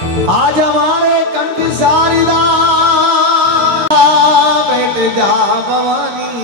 आज हमारे कंठ सारिदा बैठ जा भवानी।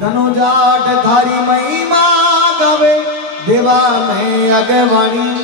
धनुजाट धारी महिमा गवे देवा में अगवाणी।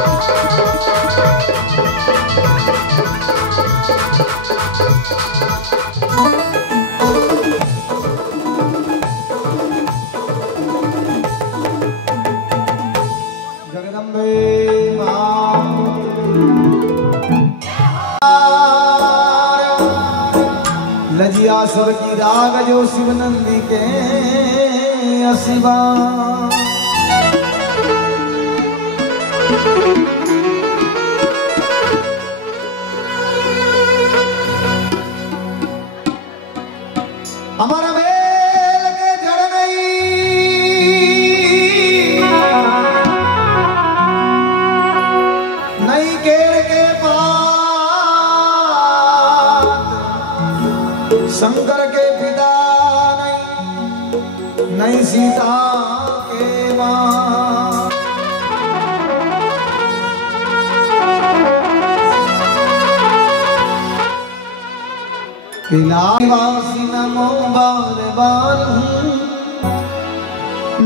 Thank you. सब की राग जो शिव नंदी के असिवा। हमारा बेल के जड़ नहीं केड़ के पात शंकर के पिता नहीं सीता के मां। वासी नमो बार बार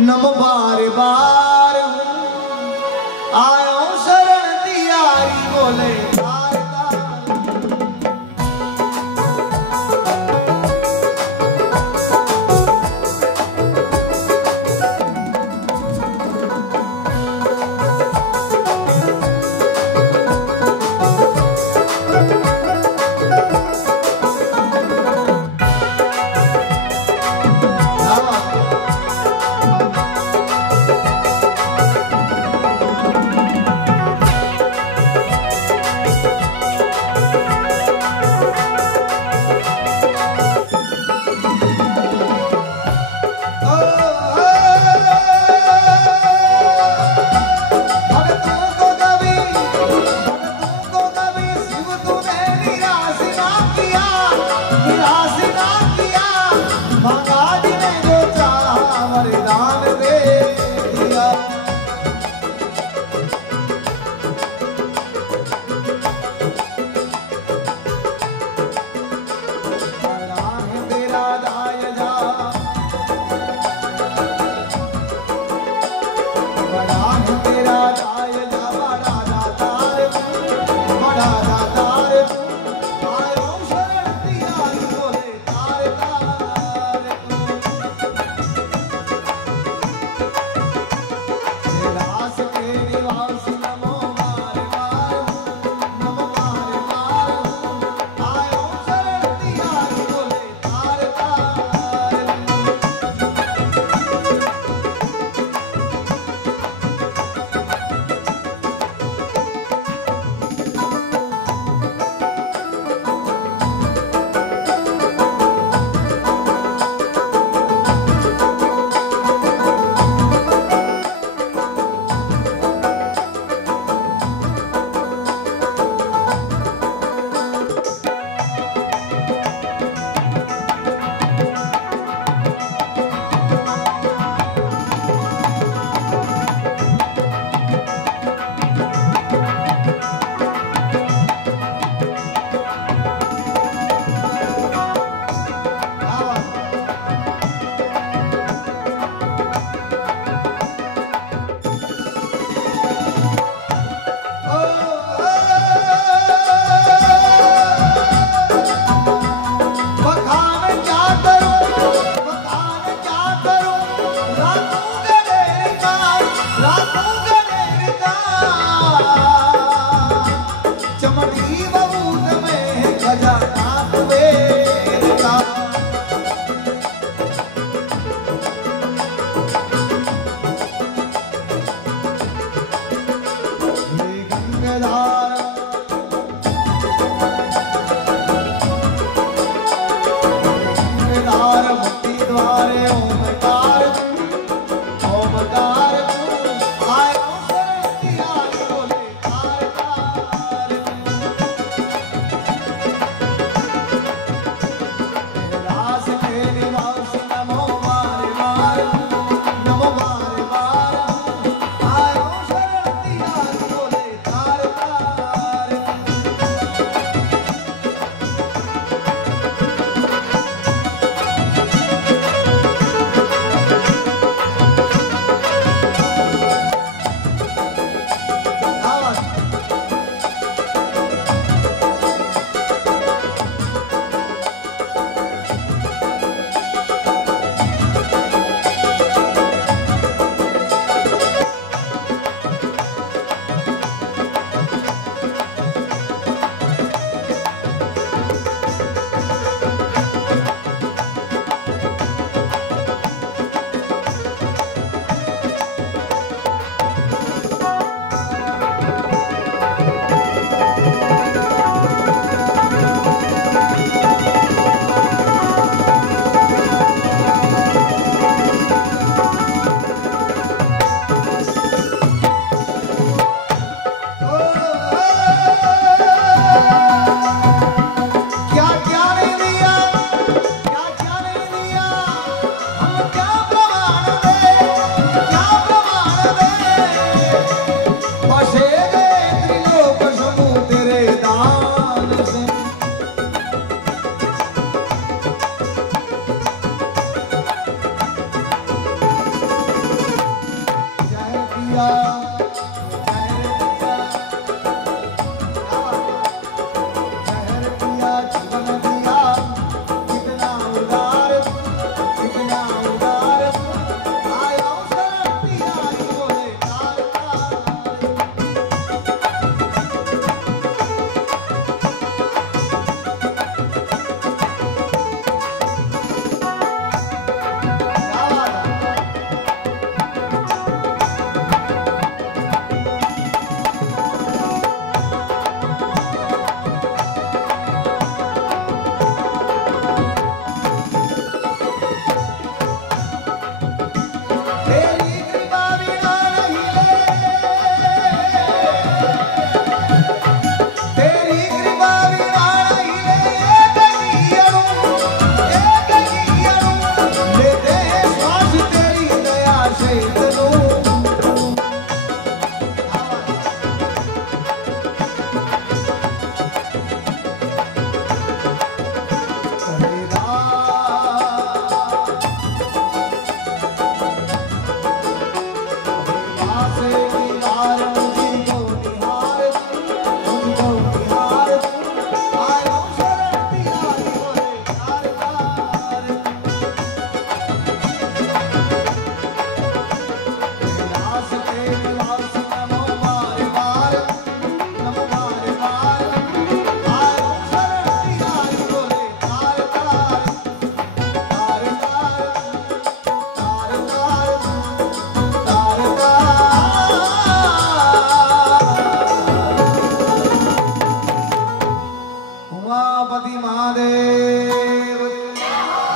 नमो बार बार आयो शरण तियारी बोले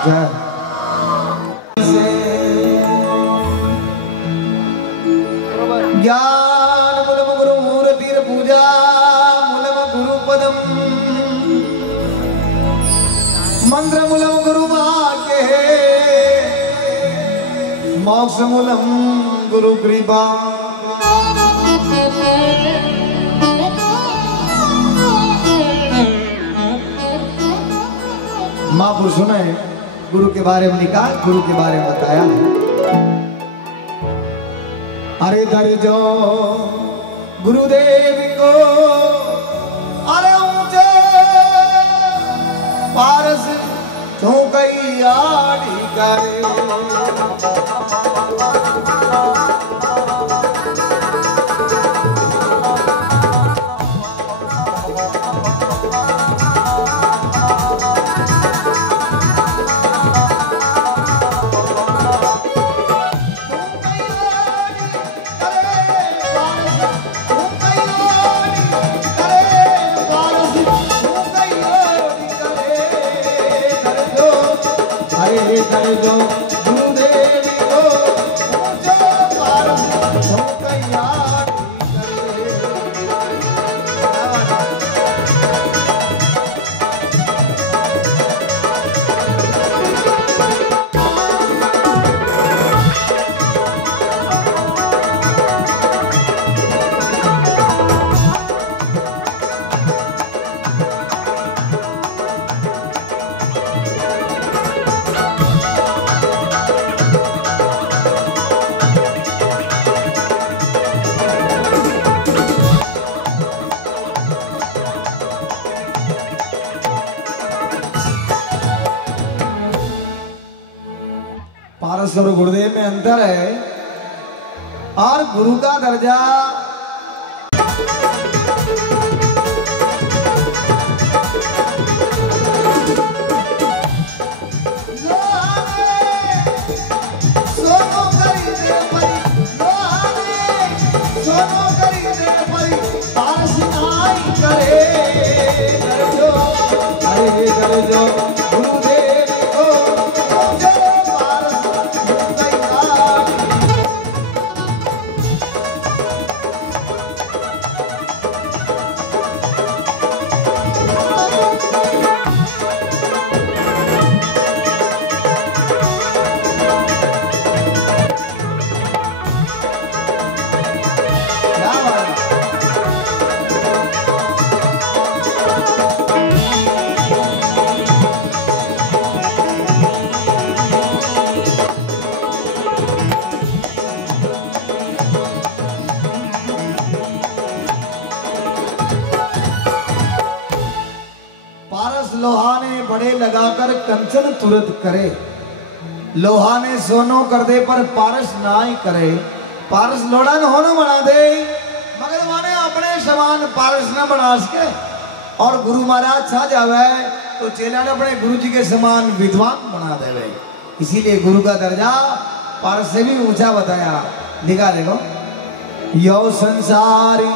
ज्ञान मूलम गुरु मूर्तिर पूजा मूलम गुरु पदम मंत्र मूलम गुरु वाक्य मोक्ष मूलम गुरु कृपा। महापुरुषों ने गुरु के बारे में लिखा, गुरु के बारे में बताया है। अरे दर जो गुरुदेव को अरे ऊंचे पारस चौकई आड़ी करे। कर जो गुरुदेव को ऊंचे पारस चौकई आड़ी करे। पारस और गुरुदेव में अंतर है और गुरु का दर्जा लोहाने बड़े लगाकर कंचन तुरंत करे। लोहाने सोनो कर दे पर पारस ना ही करे। पारस लोड़ा न होनो बना दे मगर माने अपने समान पारस न बना सके। और गुरु महाराज छा जावे तो चेला ने अपने गुरु जी के समान विद्वान बना देवे। इसीलिए गुरु का दर्जा पारस से भी ऊंचा बताया। लिखा देखो यो संसारी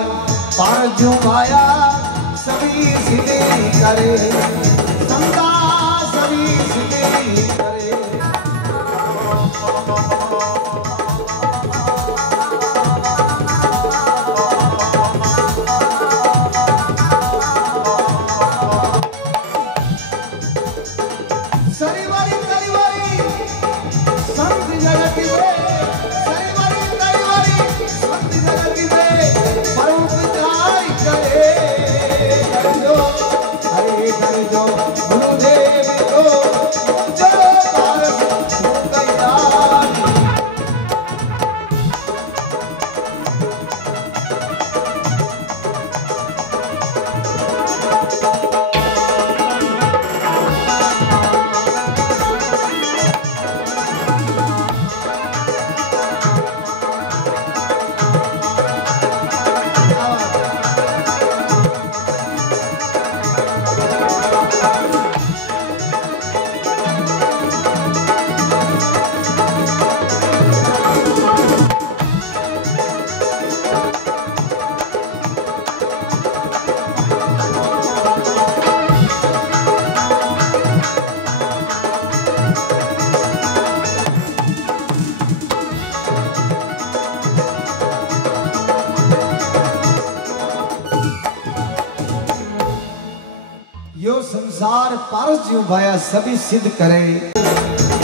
पारस जो पाया सभी सिद्धि करे। संता सभी सिद्धि करे। सरीवारी करीवारी संत जगत में, सरीवारी करीवारी संत जगत में परोपकार करे। कर जो गुरुदेव को ऊंचे पारस चौकई आड़ी। संसार पारस जीव भाया सभी सिद्ध करे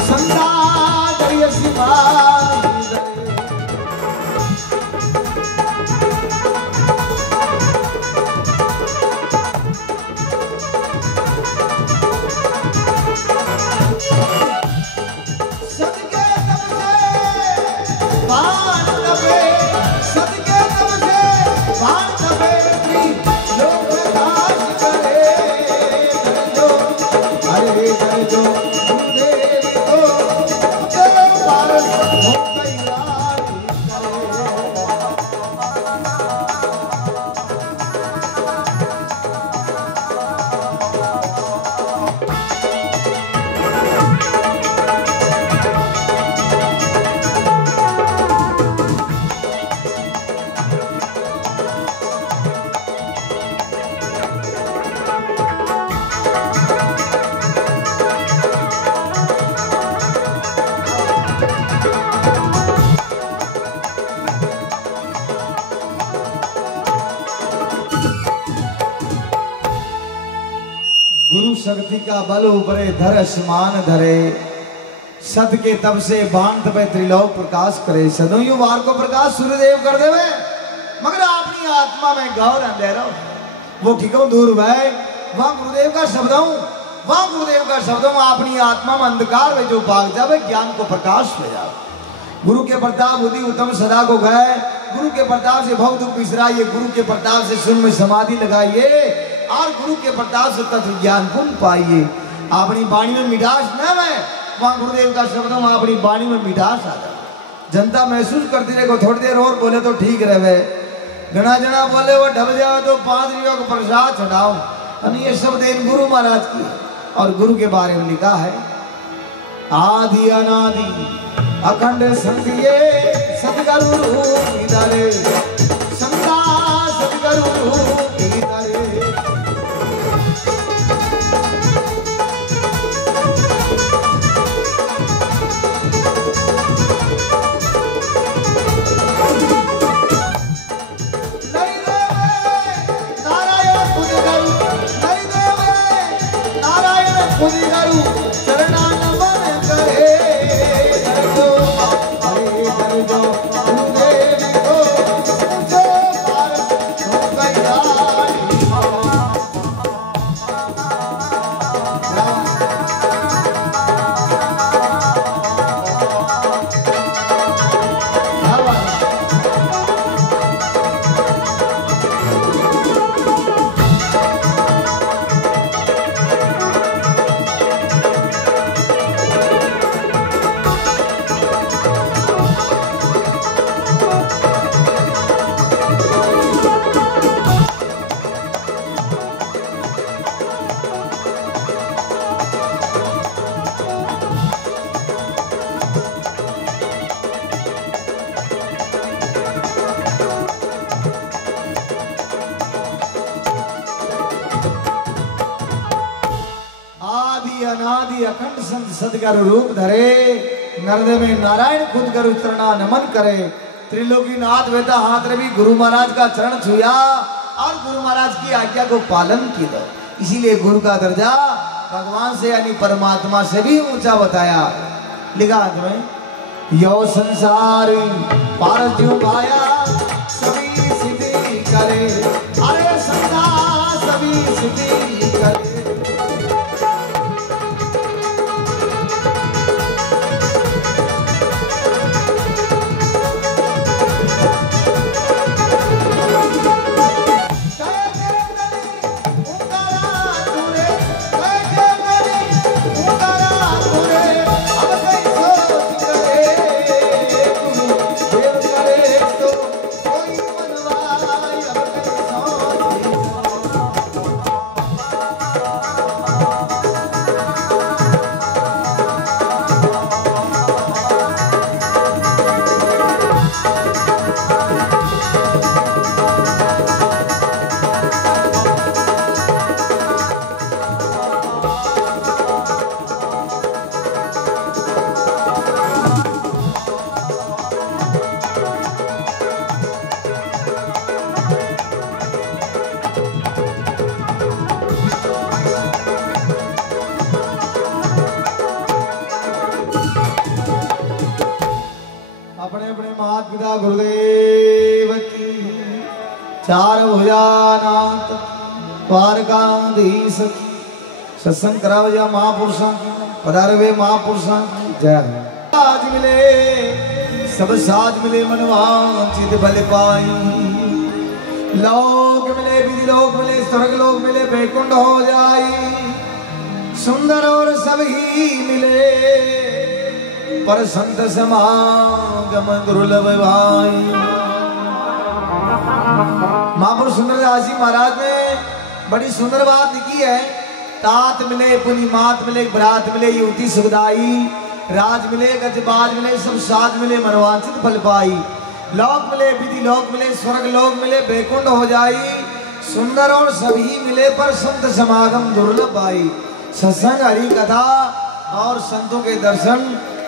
संसार दरिया सिवाय शक्ति का बल ऊपरे धर आसमान धरे सत के तब से बाण तपे त्रिलोक प्रकाश करे सदोयु वार को प्रकाश सूर्यदेव कर देवे मगर अपनी आत्मा में गौर अंधेरा वो ठीकों दूर भाई वहां गुरुदेव का शब्दों अपनी आत्मा में अंधकार में जो भाग जावे ज्ञान को प्रकाश में जावे गुरु के प्रताप बुद्धि उत्तम सदा को गए गुरु के प्रताप से भव दुख बिसराइए गुरु के प्रताप से सुन में समाधि लगाइए और गुरु के प्रताप से तत्व ज्ञान पुण्य पाइए अपनी वाणी में मिठास न है वहां गुरुदेव का शब्दों में अपनी वाणी में मिठास आ जाए जनता महसूस करती रहे को थोड़ी देर और बोले तो ठीक रहे घना जना बोले वो ढब जाओ तो 5 रुपयों को प्रसाद चढ़ाओ और ये सब देन गुरु महाराज की और गुरु के बारे में लिखा है आदि अनादि अखंड संतिये सतगुरु रूप इधरे संता सतगुरु रूप इधरे अखंड संत सदगुरु रूप धरे नरदे में नारायण खुद कर उतरना नमन करे त्रिलोकी नाथ वेता हाथ रवि गुरु महाराज का चरण छुया और गुरु महाराज की आज्ञा को पालन किया इसीलिए गुरु का दर्जा भगवान से यानी परमात्मा से भी ऊंचा बताया लिखा में यो संसार पारस जो पाया सभी सिद्धि करे अरे संसार सभी सिद्धि करे चार भुजानाथ द्वारकाधीश सत्संग कराव या महापुरुषा पधारवे महापुरुषा जय आज मिले सब साज मिले मनवांचित बल पाई लोक मिले विधि लोक मिले स्वर्ग लोक मिले वैकुंठ हो जाई सुंदर और सब ही मिले पर संत समागम दुर्लभ भाई। महापुरुष सुंदरदास जी महाराज ने बड़ी सुंदर बात लिखी है। तात मिले पुनि मात मिले बरात मिले युवती सुखदाई राज मिले गजबाज मिले सब साथ मिले मनवांचित फल पाई लोक मिले विधि लोक मिले स्वर्ग लोक मिले वैकुंठ हो जाई सुंदर और सभी मिले पर संत समागम दुर्लभ पाई। सत्संग हरि कथा और संतों के दर्शन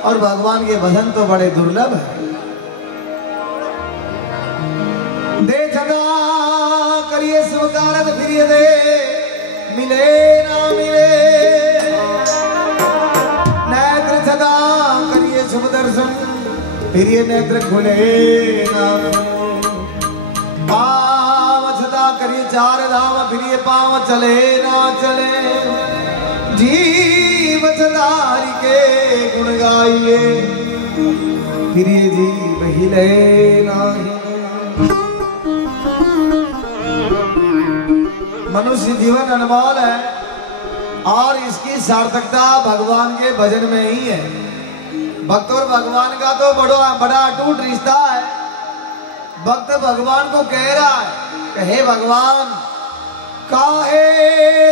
और भगवान के भजन तो बड़े दुर्लभ है। दे सदा करिए सब कारक फिर दे मिले ना मिले नेत्र सदा करिए शुभ दर्शन फिर ये नेत्र खुले ना पाव सदा करिए चार धाम फिर ये पाव चले ना चले जीव सदारी के गुण गाइए फिर ये जीव हिले नाही। मनुष्य जीवन अनमोल है और इसकी सार्थकता भगवान के भजन में ही है। भक्त और भगवान का तो बड़ा अटूट रिश्ता है। भक्त भगवान को कह रहा है कहे भगवान काहे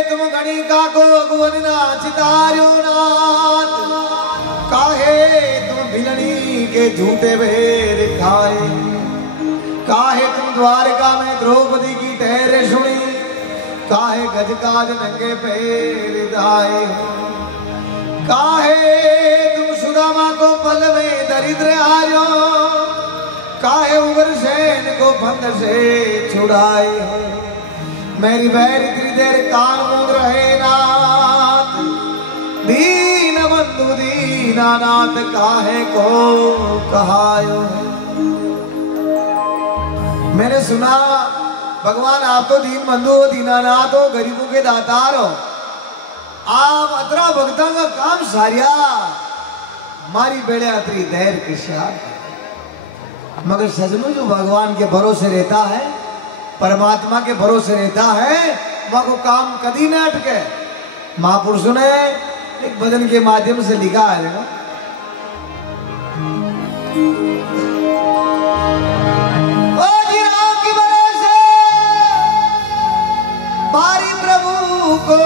तुम गणिका को अगुवन चितार्यो नाथ काहे तुम भिलनी के झूठे भेद खाए काहे तुम द्वारका में द्रौपदी की ठहरे सुनी काहे गजकाज नंगे पैर दाए काहे तुम सुदामा को पल में दरिद्र आयो काहे उग्रसेन को बंद से छुड़ाए मेरी बैरी त्रिदेर कान मूंद रहे नाथ दीन बंधु दीनानाथ काहे को कहायो। मैंने सुना भगवान आप तो दीन बंधु हो दीनानाथ हो गरीबों के दातार हो आप अतरा भक्तों का काम सारिया मारी बेड़े अतरी देर कृष्ण मगर सजनों जो भगवान के भरोसे रहता है परमात्मा के भरोसे रहता है वह को काम कभी न अटके। महापुरुषों ने एक भजन के माध्यम से लिखा है देखो बारी प्रभु को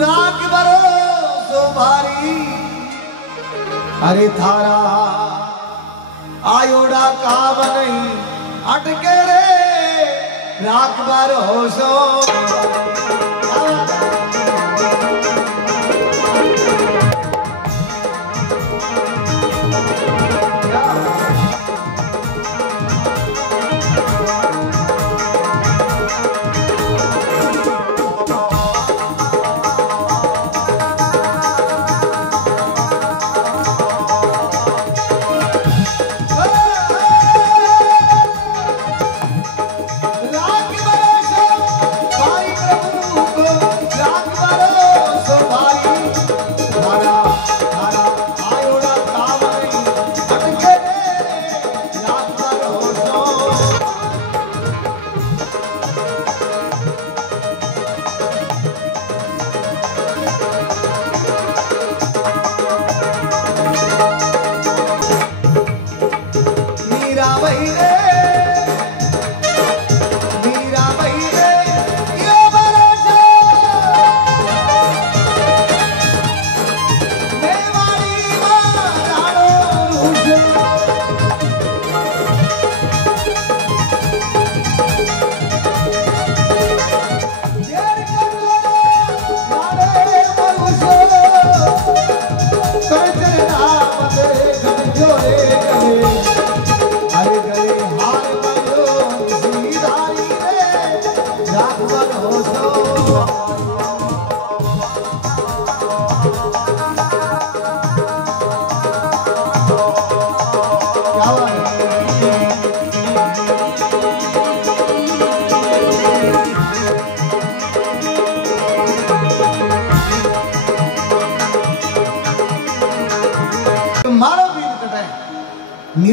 राख भरोसो भारी अरे थारा आयोड़ा काम नहीं अटके रे राख भरोसो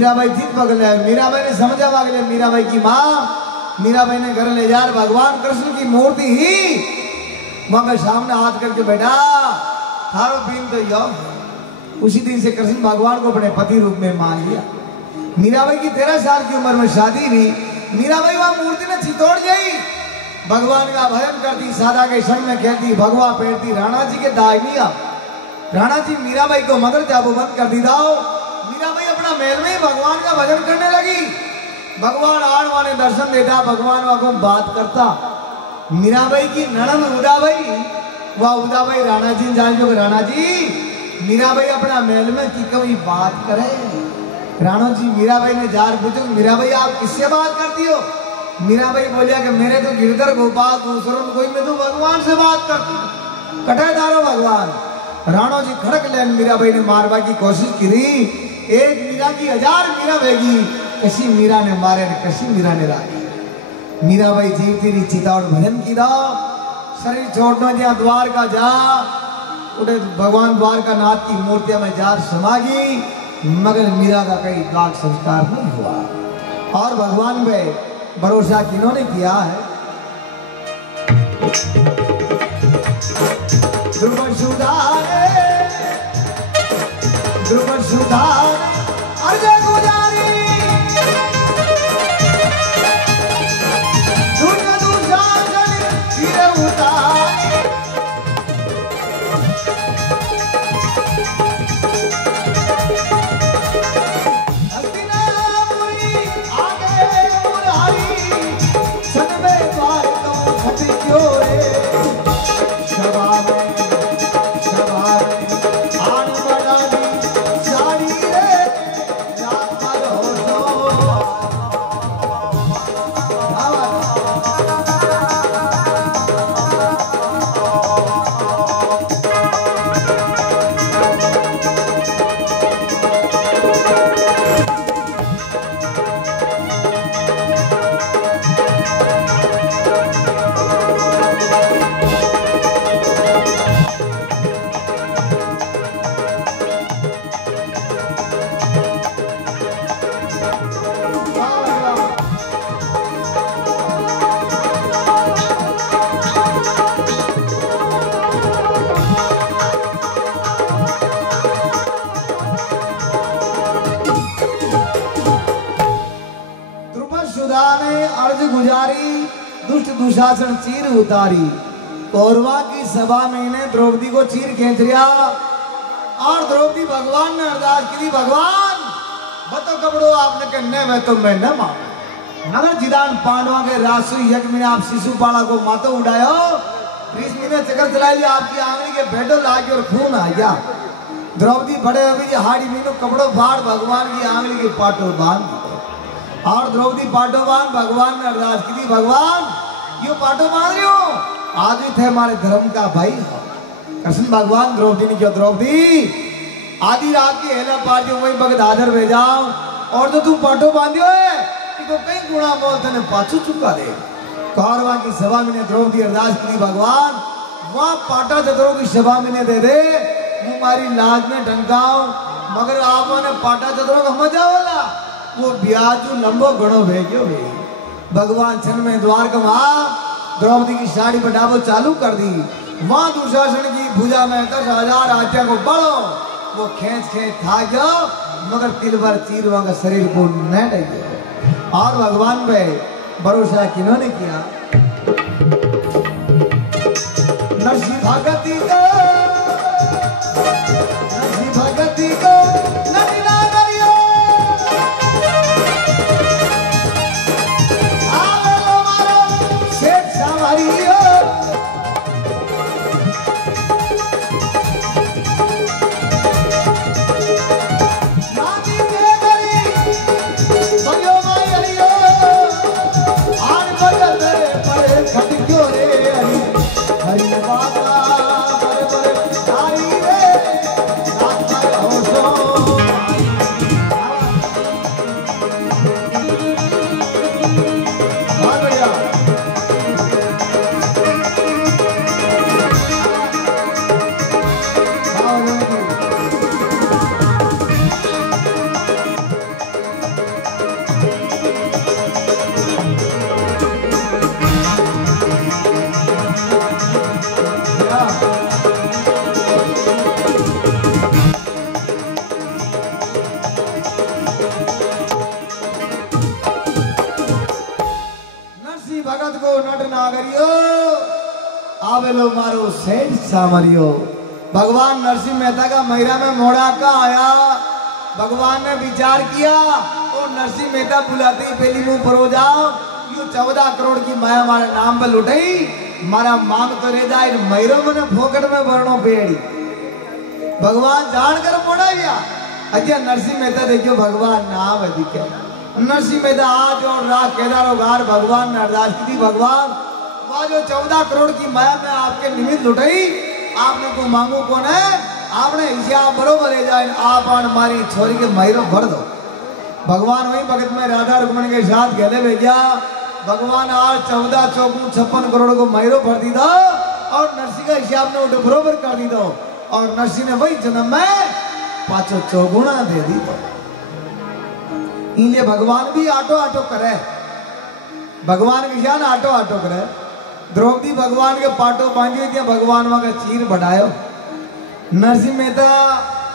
मीराबाई जीत पकड़ मीराबाई ने समझा पकड़े मीराबाई की माँ मीराबाई ने घर ले जा भगवान कृष्ण की मूर्ति ही मगर सामने हाथ करके बैठा थारो बीन तो यो। उसी दिन से कृष्ण भगवान को अपने पति रूप में मान लिया। मीराबाई की 13 साल की उम्र में शादी हुई। मीराबाई वहां मूर्ति ने छितोड़ गई, भगवान का भजन करती, सादा के संग में कहती, भगवा पेड़ती राणा जी के दाहिनिया। राणा जी मीराबाई को मदर जाबो बंद कर दी दाओ। मीराबाई अपना महल में ही भगवान का भजन करने लगी। भगवान आण वाले दर्शन देता, भगवान वहां बात करता। मीराबाई की ननद उदाबाई, वह उदाबाई राणा जी जान जो राणा जी मीराबाई अपना महल में की कोई बात करे। राणा जी मीराबाई ने जार पूछो मीराबाई आप किससे बात करती हो? मीराबाई बोलिया कि मेरे तो गिरधर गोपाल दूसरों कोई मैं तो भगवान से बात करती हूँ, कटे दारो भगवान। राणो जी खड़क लेन मीराबाई ने मारवा की कोशिश की। एक मीरा की 1000 मीरा भेगी, कसी मीरा ने मारे ने कसी मीरा ने राखी। मीराबाई जीवती रही चिताड़ भजन की दा शरीर छोड़ना जहाँ द्वार का जा उठे भगवान द्वार का नाथ की मूर्तियां में जार समागी, मगर मीरा का कई दाग संस्कार नहीं हुआ। और भगवान पे भरोसा किन्होंने किया है? ध्रुव सुधारे अर्ज गुजारी दुशासन चीर उतारी। कौरवा की सभा में ने द्रौपदी को चीर खींच लिया और द्रौपदी भगवान ने अरदास की, भगवान बतो कपड़ो आपने कहने में तो मैं न मानू। नगर जिदान पांडवा के रासु यज्ञ में आप शिशुपाला को मातो उड़ायो, भीष्म ने चक्कर चला लिया, आपकी आंगली के भेडो लागे और खून आ गया। द्रौपदी बड़े अभी हाड़ी मीनू कपड़ो फाड़ भगवान की आंगली के पाटो बांध और द्रौपदी पाटो बांध भगवान ने अरदास की, भगवान क्यों पाटो बांध रही हो? आज भी थे हमारे धर्म का भाई हो। कृष्ण भगवान द्रौपदी ने क्यों, द्रौपदी आधी रात की हेला पार्टी वही बगदादर भेजाओ और तो तुम पाटो बांधियो है तो कई गुणा बोलते ने पाछू चुका दे। कौरवा की सभा में द्रौपदी अरदास की, भगवान वहां पाटा चतुरों की सभा में दे दे, हमारी लाज में ढंकाओ, मगर आपने पाटा चतुरों का मजा होला वो ब्याजू लंबो गणो भेजो भे। भगवान क्षण में द्वार का वहां द्रौपदी की साड़ी पटाबो चालू कर दी। वहां दुशासन की भुजा में 10,000 हाथियों को बड़ो वो खींच था गयो, मगर तिल भर चीर वहां का शरीर को न डगे। और भगवान पे भरोसा किन्होंने किया? नरसी भगती को नटिला करियो, आवे लो मारो शेठ सवारियो। नाती के गरी बलियो माई हरियो, आन बगल पर खटियो रे हरि हरि बाबा भगत को नट नागरियो आवेलो मारो सेठ सामरियो। भगवान नरसिंह मेहता का मैरा में मोड़ा का आया। भगवान ने विचार किया और नरसिंह मेहता बुलाते ही पहली मुंह पर हो जाओ, यू 14 करोड़ की माया हमारे नाम पर लुटाई, मारा मांग तो रे जाए मैरो मने फोकट में भरनो पेड़ी। भगवान जानकर मोड़ा गया। अच्छा नरसिंह मेहता देखियो भगवान नाम अधिक है। नरसिंह मेहता आज और रात केदारो गार भगवान ने अरदास की थी, भगवान वह जो 14 करोड़ की माया में आपके निमित्त लुटाई, आपने को मांगू कौन है, आपने हिसाब बरोबर है जाए, आप हमारी छोरी के मैरो भर दो। भगवान वही भगत में राधा रुक्मणी के साथ गले भेजा। भगवान आज 14 चौगुन 56 करोड़ को मैरो भर दी दो और नरसिंह का हिसाब ने उठे बरोबर कर दी दो। और नरसिंह ने वही जन्म में 5 चौगुना दे दी दो। इन्हें भगवान भी आटो आटो करे, भगवान के ज्ञान आटो आटो करे। द्रौपदी भगवान के पाटो बांधियो दिया, भगवान वहां का चीर बढ़ायो। नरसिंह मेहता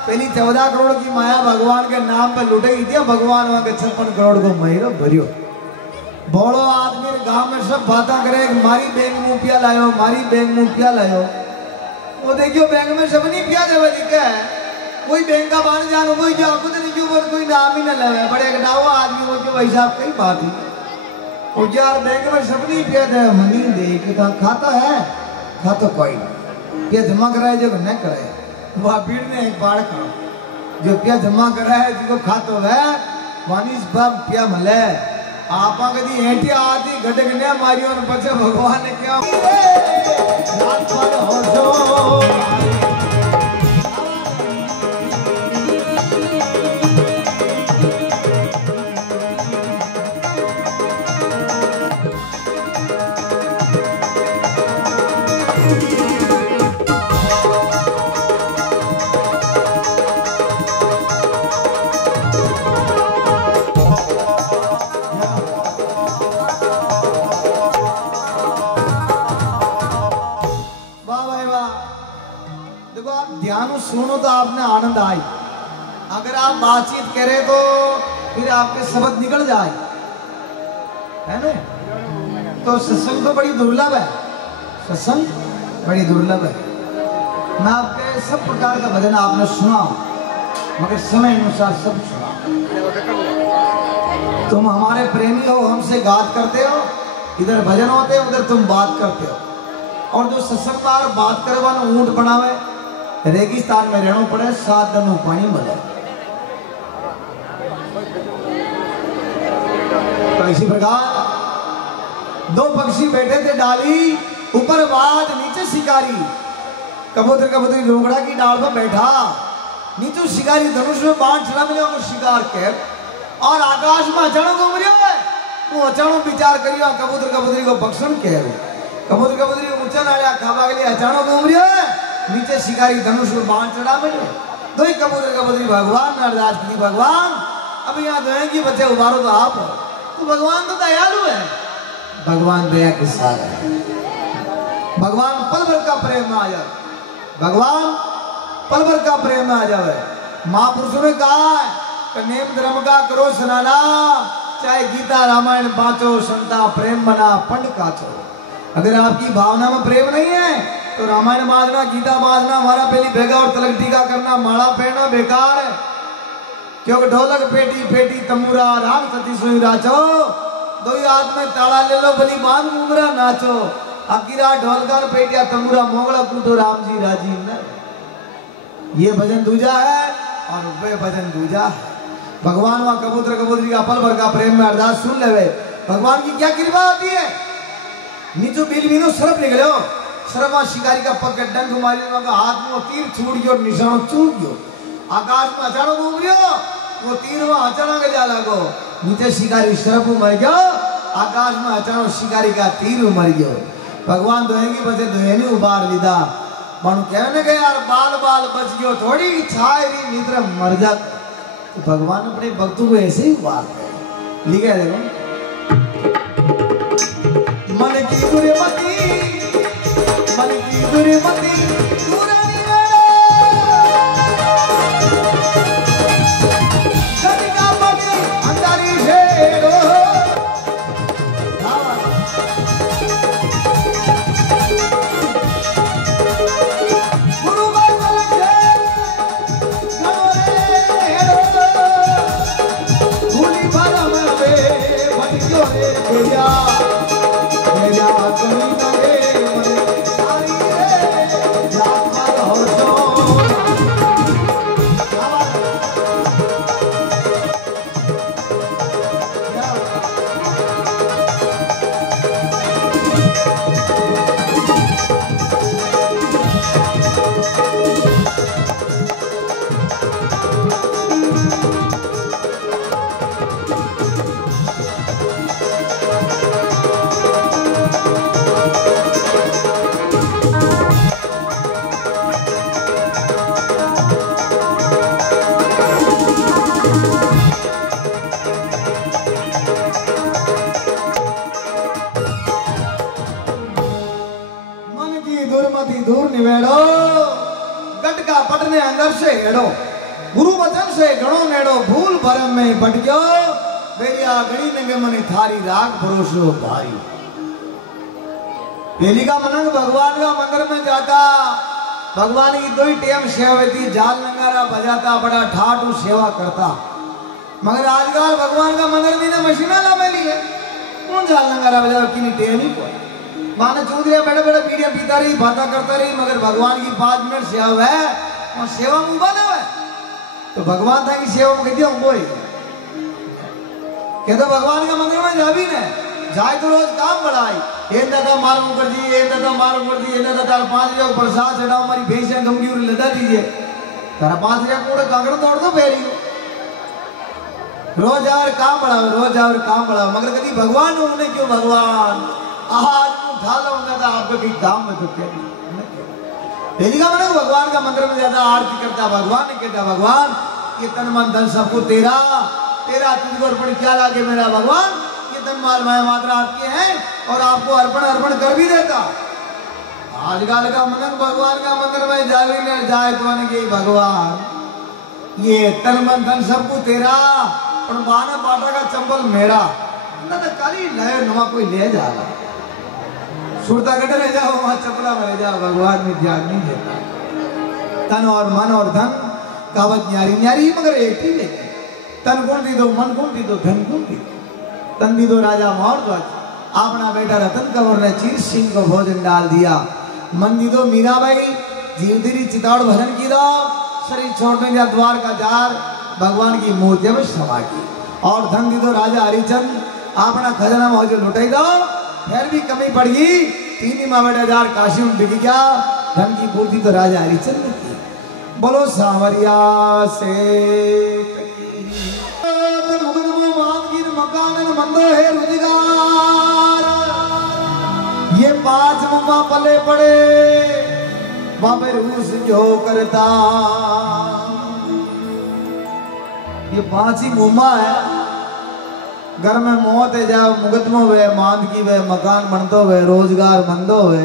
पहली 14 करोड़ की माया भगवान के नाम पे लुटाई दिया, भगवान वहां के 56 करोड़ को मैरो भरियो। बोलो आदमी गांव में सब बातें करे, मारी बैंक मुंह पिया लायो, मारी बैंक मुंह पिया लायो। वो देखियो बैंक में सब नहीं पिया देवे दिखे, कोई बैंक का बाण जानो कोई जो खुद नहीं जो कोई नाम ही न लेवे, बड़े गडावा आदमी वो जो वैसा कई बात ही और यार बैंक में सब नहीं पिया दे मनी दे के खाता है, खाता कोई पिया जमा कराए जो न कराए वह भीड़ ने एक बार करो, जो पिया जमा कराए जिसको खातो है वानी सब पिया मले। आपा कदी हेटी आती घटक ने मारियो न पछे भगवान ने क्या रात पर हो जो सुनो तो आपने आनंद आई। अगर आप बातचीत करें तो फिर आपके शब्द निकल जाए, है ना? तो सत्संग तो बड़ी दुर्लभ है, सत्संग बड़ी दुर्लभ है। मैं आपके सब प्रकार का भजन आपने सुना, मगर समय अनुसार सब सुना। तुम हमारे प्रेमी हो, हमसे गात करते हो, इधर भजन होते उधर तुम बात करते हो। और जो सत्संग पर बात करे वाला ऊंट बनावे, रेगिस्तान में रहना पड़े, 7 दिन पानी मिले। तो इसी प्रकार 2 पक्षी बैठे थे डाली, ऊपर बाज नीचे शिकारी। कबूतर कबूतरी रोकड़ा की डाल पर बैठा, नीचे शिकारी धनुष में बाण चला मिले और शिकार के और आकाश में अचानक घूम रहा है। वो अचानक विचार करियो कबूतर कबूतरी को भक्षण कह, कबूतर कबूतरी ऊंचा नालिया खावा के लिए अचानक घूम रहा है, नीचे शिकारी धनुष में बाण चढ़ा मिले। दो ही कबूतर कबूतरी भगवान ने अरदास की, भगवान अब यहाँ दोएंगी बच्चे उबारो तो आप, तो भगवान तो दयालु है, भगवान दया के साथ है। भगवान पल भर का प्रेम में आ जाए, भगवान पल भर का प्रेम में आ जाए। महापुरुषों ने कहा कि नेम धर्म का करो स्नाना, चाहे गीता रामायण बाँचो, संता प्रेम बना पंड काचो। अगर आपकी भावना में प्रेम नहीं है तो रामायण बाजना, गीता बाजना, हमारा पहली भेगा और तलक टीका करना, माला पहनना बेकार है। क्योंकि ढोलक पेटी पेटी तमुरा राम सती सोई राचो, दो ही हाथ में ताला ले लो बली बांध घूमरा नाचो। अकीरा ढोलकर पेटिया तमुरा मोगला कूटो राम जी राजीव ने। ये भजन दूजा है और वे भजन दूजा है। भगवान वहां कबूतर कबूतरी का पल भर का प्रेम में अरदास सुन ले। भगवान की क्या कृपा होती है, नीचो बिल बिनो सरप निकले हो, सरवा शिकारी का पग डंक मारी, हाथ में तीर छूट गयो, निशान चूक गयो, आकाश में अचानक घूम गयो, वो तीर वहां अचानक जा लगो, नीचे शिकारी सरप मर गयो, आकाश में अचानक शिकारी का तीर मर गयो। भगवान दोहेंगी बचे दोहेनी उबार लीधा, मानो कहने गए यार बाल बाल बच गयो, थोड़ी छाए री निद्रा मर जात। तो भगवान अपने भक्तों को ऐसे ही उबार लिखे, देखो मन की दुर्मति, मन की दुर्मति अंधारी भैया मेरा कहीं लगे मन सारी रे जात पात हो सो दूर निवेड़ो गटका पटने अंदर से हेड़ो गुरु वचन से गणो नेड़ो भूल भरम में भटक्यो बेरिया गणी नंगे मने थारी राग भरोसो भाई पहली का मनंग भगवान का मंदिर में जाता भगवान की दो ही टेम सेवा थी जाल नंगारा बजाता बड़ा ठाटू सेवा करता मगर आजकल भगवान का मंदिर में मशीना ला मिली है कौन जाल नंगारा बजा की टेम ही कोई माने चौधरी बड़े बड़े पीढ़ियां पीता रही बातें करता रही मगर भगवान की 5 मिनट सेवा है और सेवा में बना है तो भगवान था कि सेवा में कहती हूँ बोई कहते भगवान के मंदिर में जा भी न जाए तो रोज काम बढ़ाई ये दादा मालूम कर दी ये दादा मालूम कर दी ये दादा 5 रुपया प्रसाद चढ़ाओ हमारी भैंसियां गमगी और लदा दीजिए तारा 5 रुपया कूड़े कांगड़ तोड़ दो फेरी रोज और काम बढ़ाओ रोज और काम बढ़ाओ मगर कभी भगवान उन्हें क्यों भगवान आज ढाला होता था आपके कहीं काम में तो क्या पहली का मतलब भगवान का मंदिर में ज्यादा आरती करता भगवान ने कहता भगवान ये तन मन धन सबको तेरा तेरा तुझको अर्पण क्या लागे मेरा भगवान ये तन माल माया मात्रा आपके हैं और आपको अर्पण अर्पण कर भी देता आजकल का मन भगवान का मंदिर में जावे न जाए तो ने कि भगवान ये तन मन धन सबको तेरा और माना बाटा का चंबल मेरा ना तो काली लय नुमा कोई ले जा रहा सुरता कट ले जाओ वहां चपला में ले जाओ भगवान में ध्यान नहीं देता तन और मन और धन कावत न्यारी न्यारी मगर एक ही ले तन गुण दी दो मन गुण दी दो धन गुण दी तन दी दो राजा मोर ध्वज अपना बेटा रतन कंवर ने चीर सिंह को भोजन डाल दिया मन दी दो मीराबाई जीवदरी चिताड़ भजन की दो शरीर छोड़ने जा द्वार का जार भगवान की मूर्ति में समा की और धन दी दो राजा हरिचंद अपना खजाना मौजूद लुटाई दो फिर भी कमी पड़ गई 3 माह बेटा जार काशी में बिक गया धन की पूर्ति तो राजा हरिचंद की बोलो सावरिया से मकान मंदो है रोजगार ये 5 मम्मा पले पड़े बाबे रूस जो करता ये 5 ही मुम्मा है घर में मौत है जाओ मुकदमो वे मांदगी वे मकान बनतो वे रोजगार मंदो वे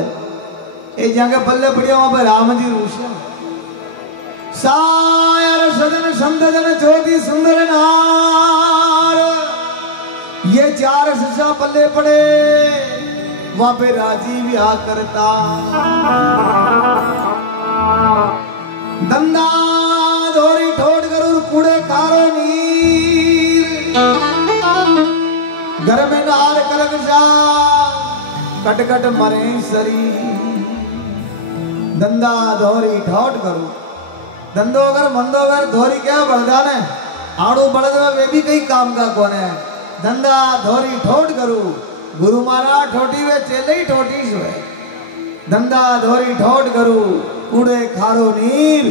ये जगह पल्ले बढ़िया वहां पर राम जी रूस सायर सजन संतजन ज्योति सुंदर नार ये 4 शिशा पल्ले पड़े वहां पे राजी ब्याह करता दंदा धोरी ठोट करूर कूड़े कारो नीर घर में नार कलक जा कट कट मरे सरी दंदा धोरी ठोट करू धंधो अगर मंदो अगर धोरी क्या बढ़दा ने आड़ू बढ़द वे भी कई काम का कौन है धंधा धोरी ठोट करू गुरु मारा ठोटी वे चेले ही ठोटी सो धंधा धोरी ठोट करू कूड़े खारो नीर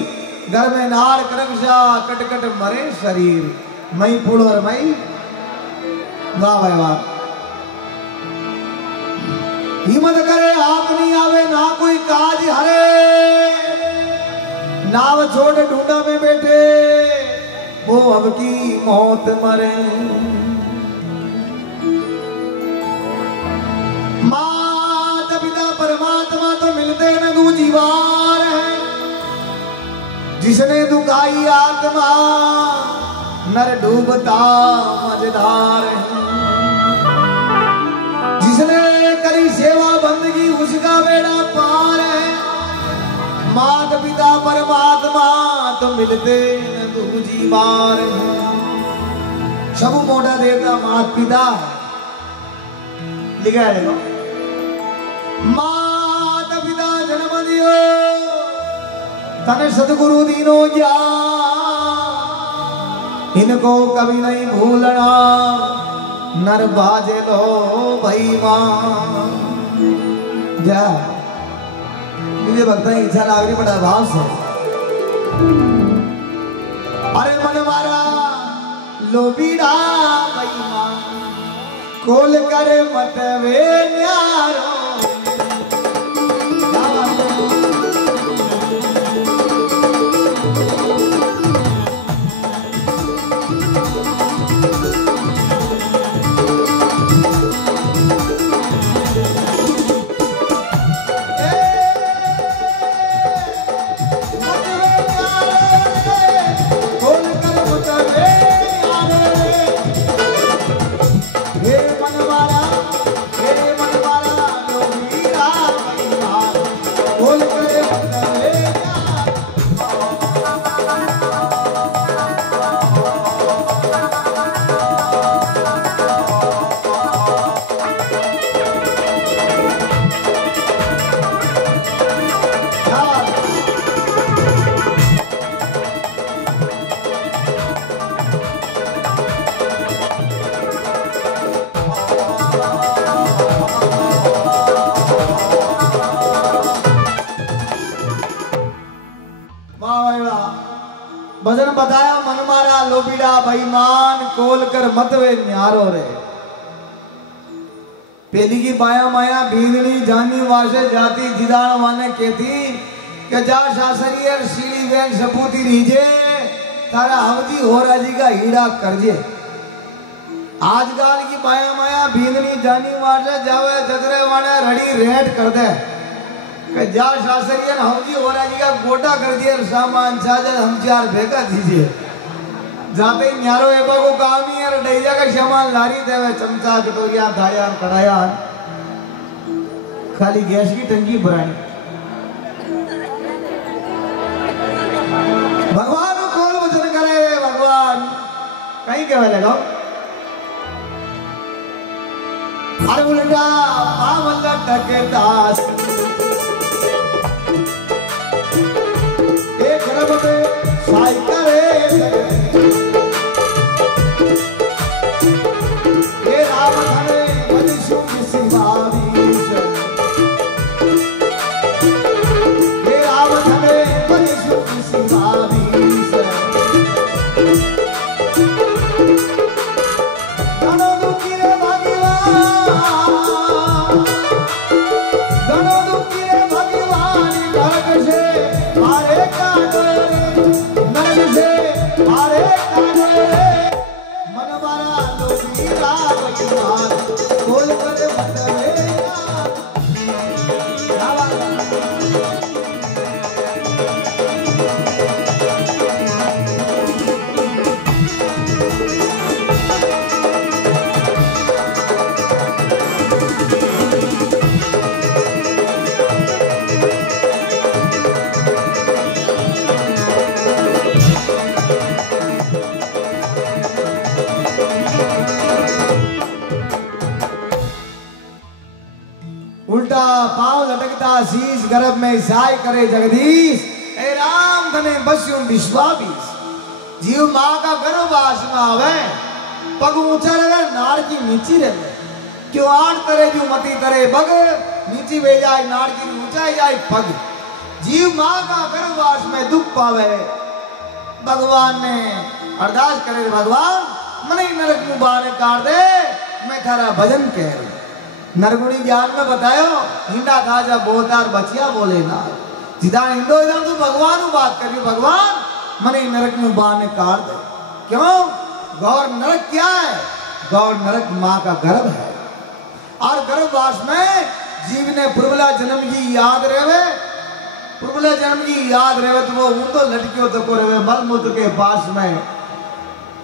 घर में नार कलक जा कट कट मरे शरीर मई पुड़ और मई वाह भाई वाह हिम्मत करे हाथ नहीं आवे ना कोई काज हरे नाव छोड़ ढूंढा में बैठे वो अब की मौत मरे माता पिता परमात्मा तो मिलते न दूजी बार है जिसने दुखाई आत्मा नर डूबता मजेदार है जिसने करी सेवा बंदगी उसका बेड़ा पार है माता पिता परमात्मा तो मिलते न दूजी बार है सब मोटा देवता माता पिता है लिखा है देखो, माता पिता जन्म दियो तने सतगुरु दीनो जा, इनको कभी नहीं भूलना, नर बाजे लो भाई मां जा। मुझे भक्ता की इच्छा लाग रही बड़ा भाव से। अरे मन मारा लोबीड़ा भाई मां कोल करे मत वे न्यारो, भजन बताया मन मारा लोबीड़ा बेईमान कोल कर मत वे न्यारो रे। पेली की पाया माया भीगनी जानी वासे जाती जिदान वाने कहती कि जा शासरी और सीली बेन सपूती रीजे तारा हवजी हो राजी का हीड़ा करजे। आजकल की पाया माया भीगनी जानी वासे जावे जदरे वाने रड़ी रेट कर दे कि जा शासरियन हवजी हो राजी का गोटा कर दिया सामान चार्जर हम चार भेगा दीजिए। जाते ही न्यारो एबा को काम ही है डैया का सामान लारी देवे चमचा कटोरिया धाया कढ़ाया खाली गैस की टंकी भरानी। भगवान को कौन वचन करे भगवान कहीं कहने लगा अरे उल्टा पावला टकेदास एक रब में साई करे ये राम धने मनुष्य की सिंहावी ये राम धने मनुष्य की सिंहावी दोनों दुखी रे भगवान दोनों दुखी रे भगवान नरक से मारे नरक से मारे मन मारा लोबीड़ा बेईमान कोल करे मत वे उल्टा पांव लटकता शीश गर्भ में साई करे जगदीश ए राम धने बस्यु विश्वाबीस जीव मां का गर्भवास में आवे पग ऊंचा रहे नाड़ की नीची रहे क्यों आड़ करे जो मती करे बग नीची वे जाए नाड़ की ऊंचाई जाए पग जीव मां का गर्भवास में दुख पावे भगवान ने अरदास करे भगवान मने नरक में बाहर काट दे मैं थारा भजन कह रही नरगुणी ज्ञान में बतायो हिंडा खाजा बोतार बचिया बोले ना जिदा हिंदो इधर तू भगवान बात कर रही भगवान मने नरक में बाने काट दे क्यों गौर नरक क्या है गौर नरक माँ का गर्भ है और गर्भवास में जीव ने प्रबला जन्म की याद रहे प्रबला जन्म की याद रहे तो वो ऊँटो लटकियों तक रहे मल मूत्र के पास में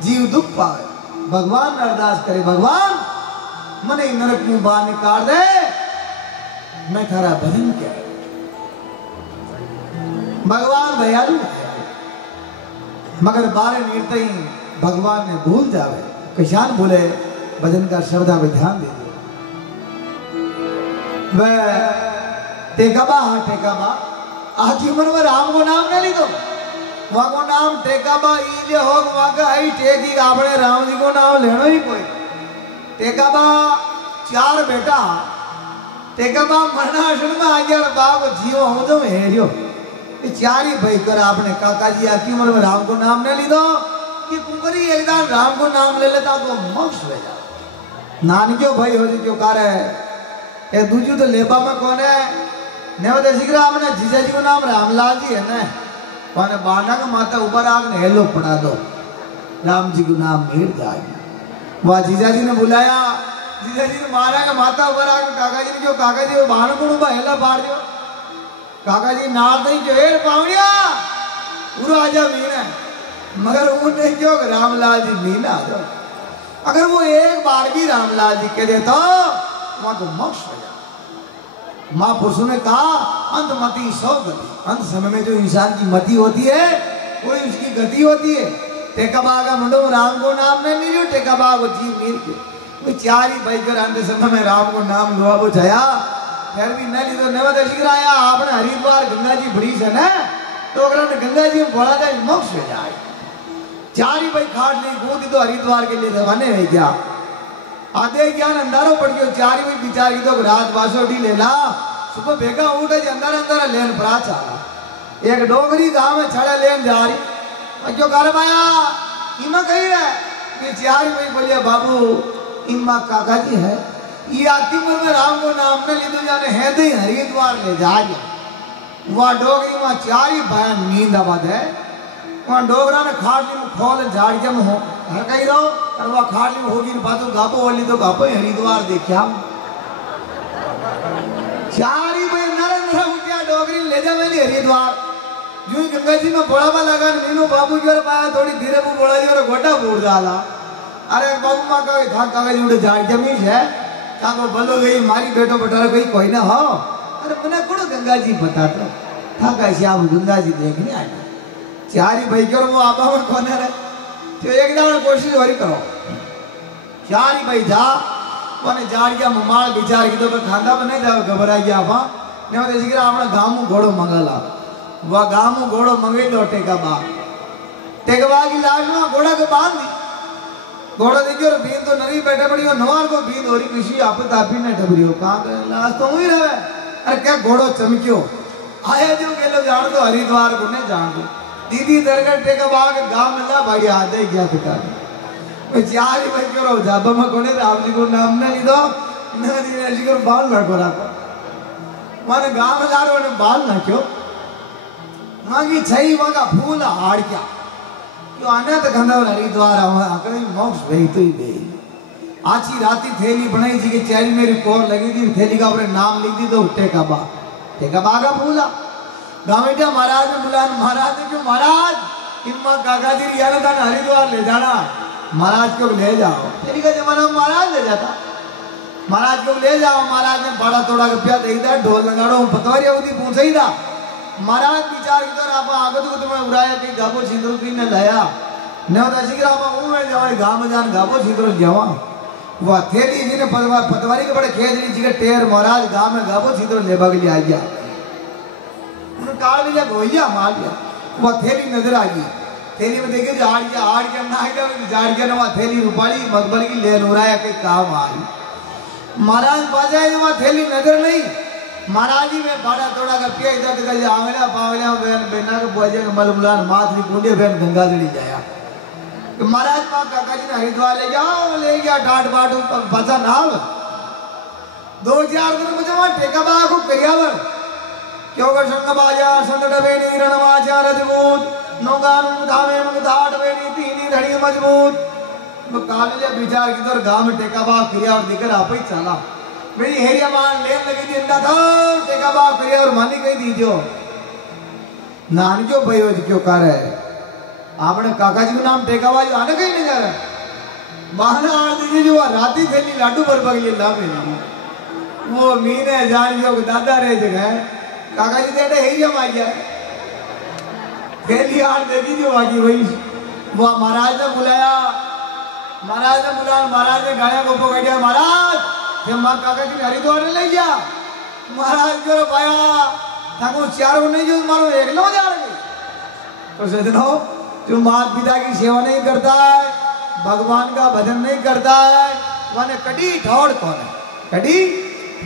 जीव दुख पाए भगवान अरदास करे भगवान मने नरक में बाहर निकाल दे मैं थारा भजन क्या भगवान दयालु मगर बारे नीरते ही भगवान ने भूल जावे किसान बोले भजन का शब्द में ध्यान दे दो वह टेकाबा, हाँ टेकाबा आखी उम्र में राम को नाम नहीं लीधो। वहाँ को नाम टेकाबा इले हो वहाँ का आई टेकी आपने राम जी को नाम लेनो ही कोई। टेकाबा 4 बेटा, टेकाबा मरना आश्रम में आ गया बाप जीव हूँ तो हेरियो। ये 4 ही भाई कर आपने काका जी आखी उम्र में राम को नाम नहीं लीधो कि कुंकरी एकदम राम को नाम ले लेता तो मोक्ष हो जा। नानक्यो भाई हो जी क्यों कार है ये दूजू तो लेबा में कौन है ने वो देसी ग्राम ने जीजा जी को नाम रामलाल जी है ना कौन बाना का माता ऊपर आग ने हेलो पढ़ा दो राम जी को नाम मेर जाए। वह जीजा जी ने बुलाया, जीजा जी ने मारा का माता ऊपर आग काका जी ने क्यों काका जी वो बाण को ऊपर हेला पाड़ दियो। काका जी नाल नहीं जो हेल पावड़िया पूरा आजा मीन है मगर उन्हें क्यों रामलाल जी मीन आ जाओ। अगर वो एक बार भी रामलाल जी कह देता वहां तो मोक्ष हो जाए। महापुरुषों ने कहा अंत मति सौ गति, अंत समय में जो इंसान की मति होती है कोई उसकी गति होती है। टेकाबा का मुंडो राम को नाम नहीं मिलियो, टेकाबा को जीव मीर के वो 4 ही भाई कर अंत समय में राम को नाम लो वो जाया फिर भी न ली तो नवदर्शी आया आपने हरिद्वार गंगा जी बड़ी से न तो अगर गंगा जी में बोला जाए मोक्ष हो जाए। 4 ही भाई खाट ली कूदी तो हरिद्वार के लिए रवाने है क्या आधे ज्ञान अंधारो पड़ गयो। 4 ही भाई विचार की तो रात बासोटी ले ला सुबह भेगा उठे अंदर अंदर लेन पड़ा चाला एक डोगरी गांव में छड़ा लेन जा रही जो घर आया इमा कही है कि 4 ही भाई बोलिया बाबू इमा काका जी है ये आती उम्र में राम को नाम ने ली तो जाने है दे हरिद्वार ले जा वह डोगरी वहां 4 ही भाई नींद आबाद है वहाँ डोगरा ने खाटली में खोल झाड़िया में हो हर कहीं रहो और वह खाटली में होगी बातों गापो वाली तो गापो हरिद्वार देखा 4 ही भाई नरेंद्र उठिया डोगरी ले जा मेरी हरिद्वार यूं ही गंगा जी में बोड़ा लगा मीनू बाबू की ओर पाया थोड़ी धीरे वो बोला जी और गोटा बूढ़ डाला। अरे बाबू माँ का था कागज उड़े झाड़ जमीन है ताको बोलो गई मारी बेटो बटारा गई कोई ना हो। अरे मैंने कौन गंगा जी बताता था कैसे आप गंगा जी देखने आए 4 ही भाई क्यों वो आपा में कौन है तो एक दाना कोशिश और करो 4 ही भाई जा मैंने जाड़ गया मुमाल विचार की तो खांदा में नहीं जाओ घबरा गया वहाँ ने वो देसी अपना गाँव में घोड़ो मंगला वह गाँव में घोड़ो मंगे लो टेकबा की लाश में घोड़ा को बांध दी घोड़ा देखियो और बीन तो नरी बैठे पड़ी और नवार को बीन हो रही किसी आप तापी ने ठबरी हो कहाँ लाश तो वही रहे। अरे क्या घोड़ो चमक्यो आया जो के लोग जान दो हरिद्वार को नहीं जान दो दीदी दरगाह टेकबा के गांव में ला भाई आधे गया पिता 4 ही भाई क्यों जाबा में कोने राम जी को नाम ने लीधो न जी को बाल ना करा माने गांव में लारो ने बाल ना क्यों मांगी छई वगा फूल हाड़ क्या क्यों आने तो गंदा हरिद्वार आकड़ी मोक्ष भई तो ही दे आची राती थैली बनाई जी के चेहरी मेरी कोर लगी थी थैली का ऊपर नाम लिख दी तो टेकबा का फूला गामेटा महाराज ने बुलाया महाराज ने क्यों महाराज इम्मा काका जी रियाना था हरिद्वार ले जाना महाराज को ले जाओ तेरी का जमाना महाराज ले जाता महाराज को ले जाओ महाराज ने बड़ा थोड़ा रुपया दे दिया ढोल लगाड़ो पतवारिया उदी पूछ ही था महाराज विचार की तरह आप आगत को तुम्हें उड़ाया कि गाबो छिंद्रो की ने लाया ने दसी ग्राम में में जाओ गांव में जान गाबो छिंद्रो जावा वो थेली जी ने पतवारी के बड़े खेजरी जी के टेर महाराज गांव में गाबो छिंद्रो लेबा के लिए आ गया उन्होंने काल लिया गोइया मार लिया वो थैली नजर आ गई थैली में देखिए झाड़ के ना झाड़ के ना थैली रुपाली मकबरी की ले उड़ाया के काम आई महाराज बाजाए वहाँ थैली नजर नहीं महाराज जी में बड़ा थोड़ा का पिया इधर का आंगला पावला बेना के बोझे के मलमुलान माथरी कुंडे बेन गंगा जड़ी जाया तो महाराज मां काका जी ने हरिद्वार ले गया डाट बाट बचा नाल 2-4 दिन में जमा टेकबा को करियावर क्यों कर संग बाजा संदड़ बेनी रणवाचा रजबूत नौगान धामे मग धाट बेनी तीनी धड़ी मजबूत काल ले विचार की तो गांव में टेकबा क्रियावर दिकर आप ही चला मेरी हेरिया मान लेन लगी थी इंदा था टेकबा क्रियावर मानी कही दीजियो नान क्यों भयो क्यों कर है आपने काका जी को नाम टेकबा जो आने कहीं नहीं जा रहा बहाना आड़ दीजिए जो राती थैली लाडू पर बगली ला मेरी वो मीने जान जो दादा रहे जगह काका जी तेरे हेरिया मार गया थैली आड़ देखी जो बाकी वही वो महाराज ने बुलाया महाराज ने गाया गोपो कह दिया महाराज ये माँ काका जी हरिद्वार ले गया महाराज जो पाया ताको चारों नहीं जो मारो एक लो जा रहे तो सजनो जो माता पिता की सेवा नहीं करता है भगवान का भजन नहीं करता है माने कड़ी ठौड़ कौन है कड़ी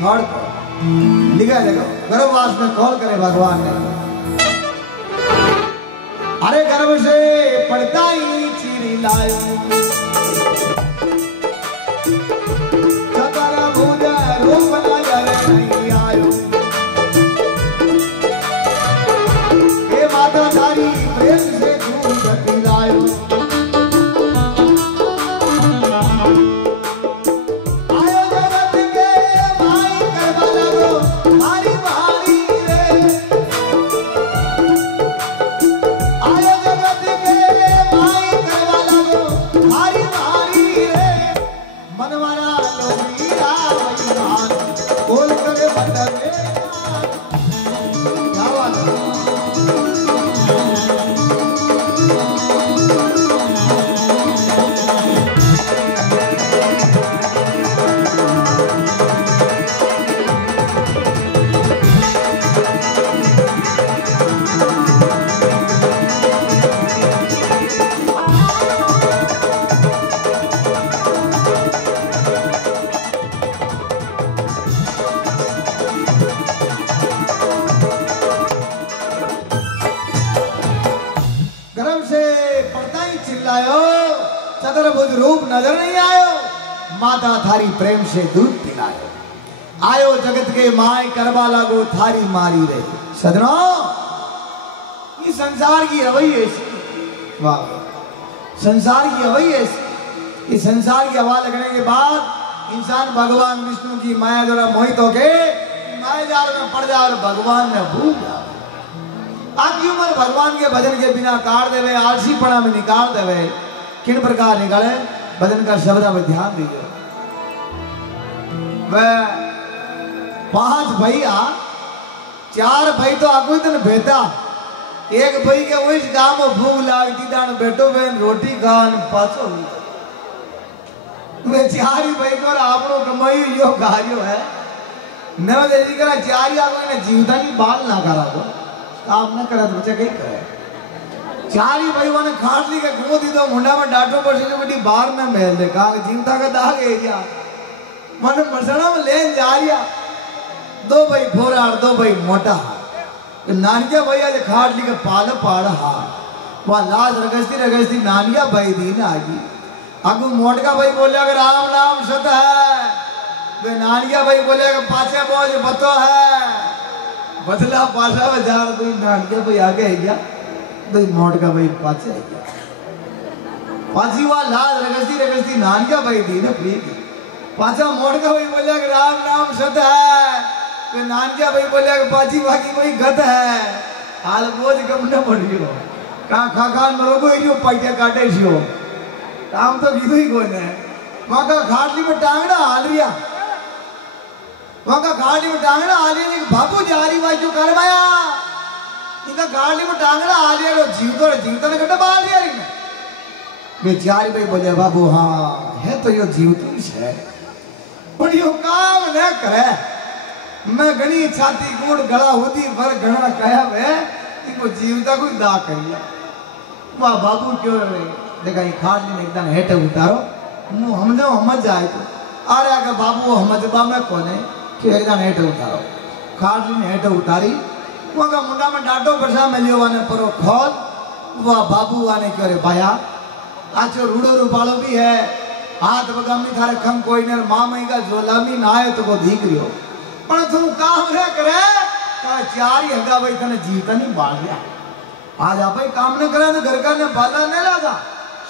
ठौड़ कौन लिखा है देखो गर्भवास में कॉल करे भगवान ने अरे गर्भ से पड़ता ही चीरी लायो चतरा भूजा रूप ना जाने नहीं आयो हे माता थारी प्रेम से दूर गति लायो चतुर्भुज रूप नजर नहीं आयो माता थारी प्रेम से दूध पिलायो आयो जगत के माय करवा लागो थारी मारी रे सदनो ये संसार की हवाई ऐसी वाह संसार की हवाई ऐसी इस संसार की हवा लगने के बाद इंसान भगवान विष्णु की माया द्वारा मोहित होके माया जाल में पड़ जा और भगवान ने भूल जा आधी उम्र भगवान के भजन के बिना काट देवे आलसीपना में निकाल देवे किन प्रकार निकाले भजन का शब्द में ध्यान दीजिए वह 5 भैया 4 भाई तो आगु दिन बेटा एक भाई के उस गांव में भूख लागती दान बेटो बहन रोटी खान पाछो वे 4 ही भाई को आपनो कमाई यो कार्यो है न देजी करा 4 ही आगु ने जीवता की बाल ना करा को काम न करा तो बच्चा कहीं करे 4 ही भाई ने खाट ली के घूम दी तो मुंडा में डाटो पर से बेटी बाहर में महल दे का जीवता का दाग एरिया मन मसड़ा में लेन जा रिया 2 भाई फोरा और 2 भाई मोटा नानिया भाई आज खाट ली के पाल पाड़ हा वह लाज रगस्ती नानिया भाई दी ना आगी अगु मोटका भाई बोले अगर राम नाम सत है वे नानिया भाई बोले अगर पाछे बोझ बतो है बदला पाछा में जा रहा नानिया भाई आगे है क्या तो मोटका भाई पाछे है क्या पाछी वह लाज रगस्ती नानिया भाई दी ना प्रीति पाछा मोटका भाई बोले अगर राम नाम सत है वे नानिया भाई बोले अगर पाछी बाकी कोई गत है हाल बोझ कम न पड़ गयो का खाखान मरोगो इयो पैसा काटे छियो काम तो कीधो ही कोई है वहां का खाटली में टांगड़ा हाल रिया वहां का खाटली में टांगड़ा हाल रिया बाबू जा रही भाई जो कर माया इनका खाटली में टांगड़ा हाल रिया रो जीवतो ने कटा बाल रिया रे बेचारी भाई बोले बाबू हाँ है तो यो जीवतो ही है पर यो काम न करे मैं घनी छाती गुड़ गला होती पर घना कहा वे इनको जीवता कोई दा करिया वाह बाबू क्यों रे देखा ये खाटली ने एकदम हेटे उतारो मु समझ जाए तो अरे अगर बाबू समझबा में कोने कि एकदम हेटे उतारो खाटली ने हेटे उतारी वो का मुंडा में डाटो बरसा मिलियो वाने परो खोल वाह बाबू वाने क्यों रे भाया आचो रूड़ो रूपालो भी है हाथ बगामी थारे खम कोई ने मां मई का झोलामी ना आए तो को धीक रियो पर तू काम न करे तारे 4 ही हगा भाई तने जीवता नहीं बाल गया आज आप काम न करे तो घर का ने बाला न लागा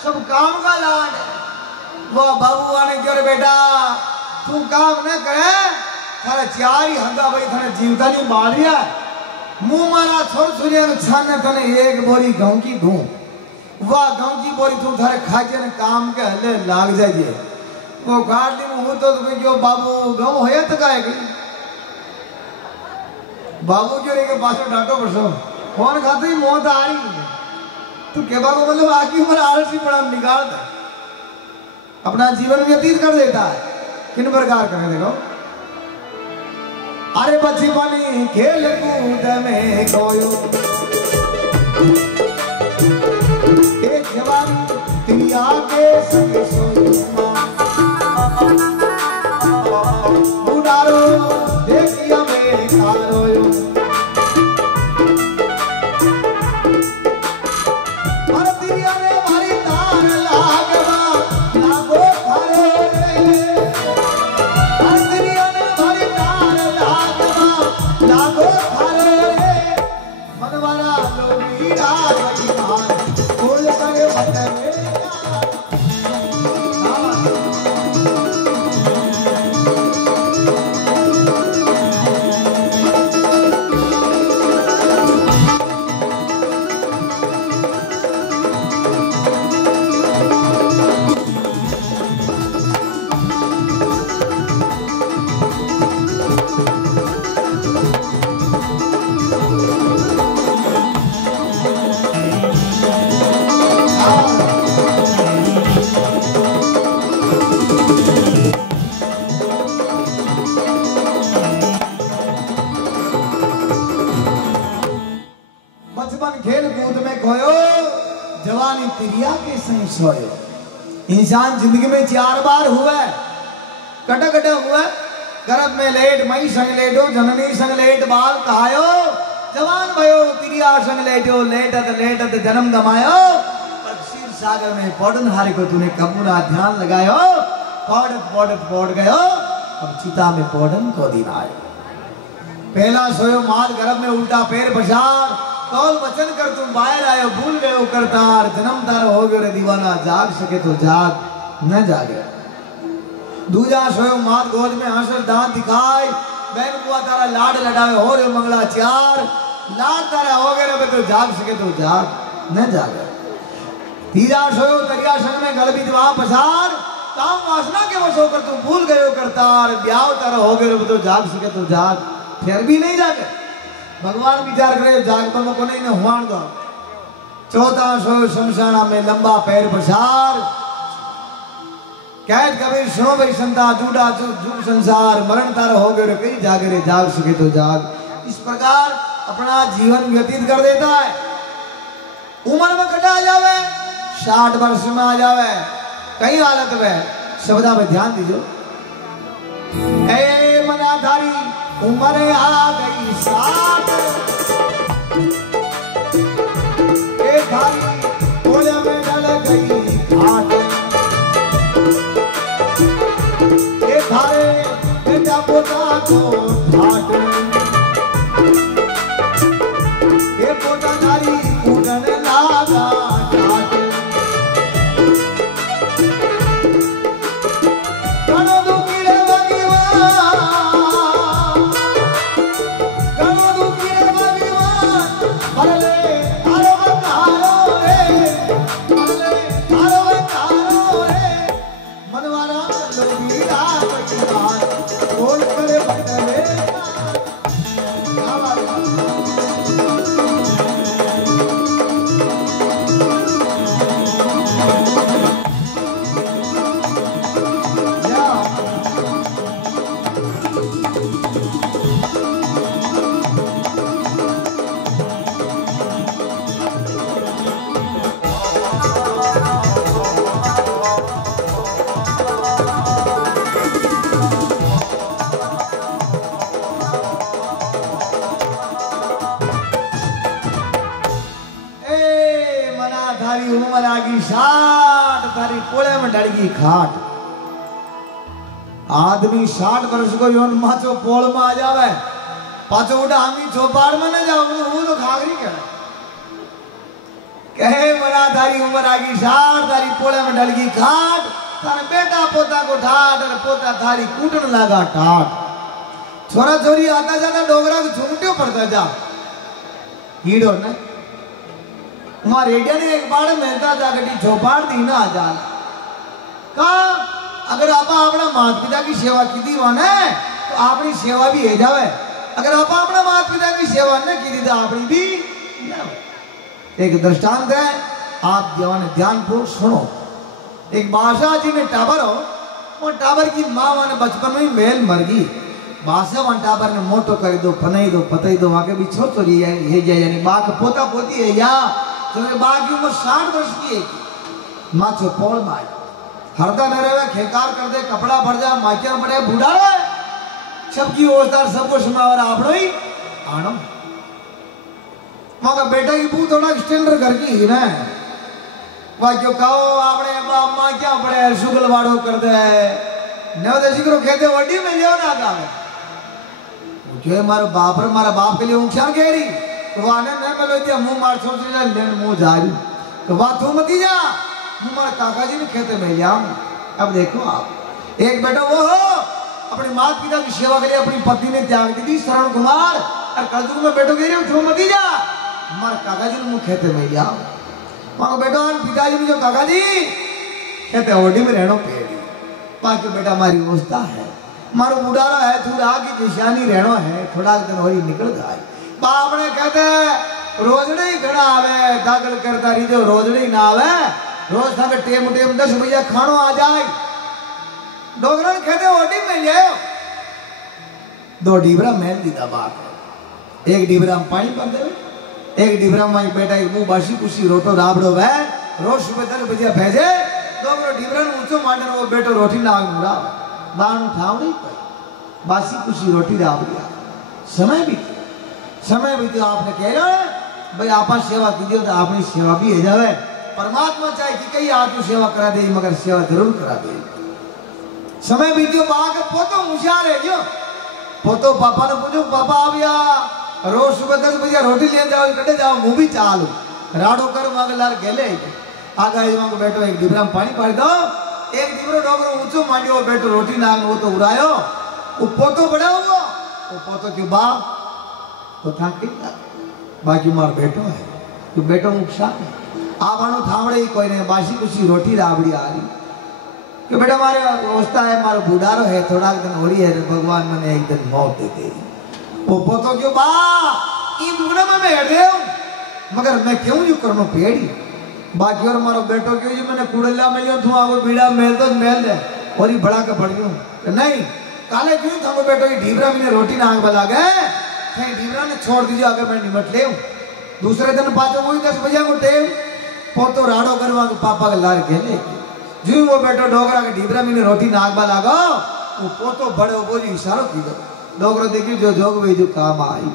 सब काम का लाड वो बाबू आने क्यों रे बेटा तू काम न करे थारे 4 ही हगा भाई तने जीवता नहीं बाल गया मुंह मारा छोड़ छुरिया छाने तने एक बोरी गांव की दूं वाह गांव की बोरी तू थारे खाजे ने काम के हले लाग जाइए वो गाड़ी में हो तो जो बाबू गांव होया तो काहे की बाबू क्यों रे के पास डाटो बरसो फोन खाते ही मौत आ रही तू के बाबू मतलब आकी उम्र आलसी पड़ा निकाल दे अपना जीवन व्यतीत कर देता है किन प्रकार कर देखो अरे बचपन खेल कूद में खोयो एक जवानी तिरिया के संग सोयो उडारो देखिया मेरे खारोयो और तिरिया ने मारी तार लागवा लागो खारो रे और तिरिया ने मारी तार लागवा लागो खारो रे मनवारा लोमीरा बड़ी मान बोल करे बता तिरिया के संग सोयो। इंसान जिंदगी में 4 बार हुआ है, कटा कटा हुआ, गर्भ में लेट, मई संग लेटो, जननी संग लेट, बाल कहायो, जवान भयो, तिरिया संग लेटो, लेटत लेटत जन्म गमायो, पर क्षीर सागर में पौड़न हारे को तूने कबूना ध्यान लगायो, पौड़त पौड़त पौड़ गयो, अब चिता में पौड़न को दिन आयो। पहला सोयो माल गर्भ में उल्टा पैर पछाड़, कौल वचन कर तुम बाहर आयो, भूल गए करतार, जन्म तार हो गयो रे दीवाना, जाग सके तो जाग, न जागे। दूजा सोयो मात गोद में हंसर दांत दिखाई, बहन बुआ तारा लाड लडावे हो रे मंगला चार, लाड तारा हो गए रे तो जाग सके तो जाग, न जागे। तीजा सोयो तरिया संग में गल विधवा पसार, काम वासना के वश होकर तुम भूल गए करतार, ब्याह तारा हो गए रे तो जाग सके तो जाग, फिर भी नहीं जागे। भगवान विचार करे जाग पर को नहीं हुआन दो। चौथा सोयो शमशाना में लंबा पैर पसार, कैद कबीर सुनो भाई संता, जूडा जुग संसार, मरण तार हो गए कहीं जागे रे, जाग सके तो जाग। इस प्रकार अपना जीवन व्यतीत कर देता है। उम्र में कटा आ जावे, 60 वर्ष में आ जावे, कई हालत में शब्दा में ध्यान दीजिए। ए मनाधारी उम्र आ गई 60, ए धारी कोले में डल गई घाट, ए धारे बेटा पोता को घाट, ए पोता धारी कूटन लागा घाट, कनो दुखी रे उम्र आगी 60, तारी कोले में डड़गी खाट। आदमी 60 वर्ष को योन माचो पोल में आ जावे, पाचो उठा हमी चौपाड़ में न जाओ, वो तो खागरी कहे मना तारी उम्र आगी 60, तारी पोले में डड़गी खाट, तारे बेटा पोता को ठाट, और पोता थारी कूटन लगा टाट। छोरा छोरी आता जाता डोगरा को झुमटियों पड़ता जा हीडो न वहां रेडिया ने एक बार मिलता जागटी चौपाड़ दी ना आजाद का अगर आप अपना माता पिता की सेवा की दी वन है तो अपनी सेवा भी है जावे, अगर आप अपना माता पिता की सेवा न की दी तो अपनी भी एक दृष्टांत है, आप जवान ध्यानपूर्वक सुनो। एक बादशाह जी में टाबर हो, वो टाबर की माँ वन बचपन में मेल मर गई, भाषा टाबर ने मोटो कर दो पनाई दो पताई दो आगे भी छोरी है ये यानी बाघ पोता पोती है या तो बाघ की उम्र 60 वर्ष की है माचो पोल माय हरदा न रहे खेकार कर दे कपड़ा भर जा माचिया बड़े बूढ़ा रहे सबकी ओजदार सबको समावर आपड़ो ही आनो मगर बेटा की बू थोड़ा स्टैंडर्ड घर की ही ना वह जो कहो आपने माँ क्या बड़े शुगल वाड़ो कर दे नवदेशी को कहते वड्डी में लियो ना का जो मारा बाप के लिए नुकसान कह रही तो वाने ने बोलो दिया मुंह मार छोड़ दिया लेन मुंह जा रही तो बात तू मत जा मुंह मार काका जी ने खेते में जाऊं अब देखो आप एक बेटा वो हो अपने माता पिता की सेवा के लिए अपनी पत्नी ने त्याग दी थी शरण कुमार और कलयुग में बेटो कह रही तू मत जा हमारे काका जी ने मुंह खेते में जाओ वहां बेटा पिताजी ने जो काका जी कहते ओडी में रहना पेड़ी बाकी बेटा हमारी अवस्था है मारो बुढ़ारा है थोड़ा आगे निशानी रहना है थोड़ा दिन हो निकल जाए बाप ने कहते रोजड़े ही घड़ा आवे दाखिल करता रही जो रोजड़े ही ना आवे रोज था टेम टेम 10 बजे खानो आ जाए डोगरन कहते ओडी में ले 2 डीबरा मेल दीदा बाप एक डीबरा में पानी भर दे एक डीबरा में बेटा एक मुंह बासी कुसी रोटो राबड़ो वे रोज सुबह 10 बजे भेजे डोगरो डीबरा ऊंचो मांडन वो बेटो रोटी नाग मुड़ा बाणु ठावड़ी पर बासी कुसी रोटी राबड़िया समय भी आपने कह रहा है भाई आपा सेवा कीजिए तो आपने सेवा भी है जावे परमात्मा चाहे कि कई आदमी सेवा करा दे मगर सेवा जरूर करा दे समय बीतियो बाग पोतो होशियार है जो पोतो पापा ने पूछो पापा आ गया रोज सुबह 10 बजे रोटी ले जाओ कटे जाओ मुंह भी चालू राडो कर मांगलार गेले आगा इवांग बेटो एक डिबरा में पानी पाड़ी दो एक डिबरो डोगरो ऊंचो मांडियो बेटो रोटी नांग वो तो उड़ायो वो पोतो बड़ा हुआ वो पोतो के बा तो था कितना बाकी मार बेटो है तो बेटो नुकसान है आवानो थावड़े ही कोई नहीं बासी कुछ रोटी राबड़ी आ रही कि बेटा हमारे अवस्था है हमारा बुढ़ारो है थोड़ा दिन हो रही है भगवान मैंने एक दिन मौत दे दी वो पोतो क्यों बा ये दुगना में मैं हटे हूँ मगर मैं क्यों यू करनो पेड़ी बाकी और हमारा बेटो क्यों जी मैंने कुड़ला में लियो तू आगो बीड़ा मेल तो मेल दे और ही बड़ा के पड़ गयो नहीं काले क्यों था बेटो ये ढीबरा मैंने रोटी नांग बला गए कहीं ढीबरा ने छोड़ दीजिए अगर मैं निमट ले दूसरे दिन पाचो वही 10 बजे को टेम पोतो राडो करवा के पापा के लार गेले जी वो बेटो डोगरा के ढीबरा मैंने रोटी नांग बला गो वो पोतो बड़े वो जी इशारो की दो डोगरो देखी जो जोग वे जो काम आई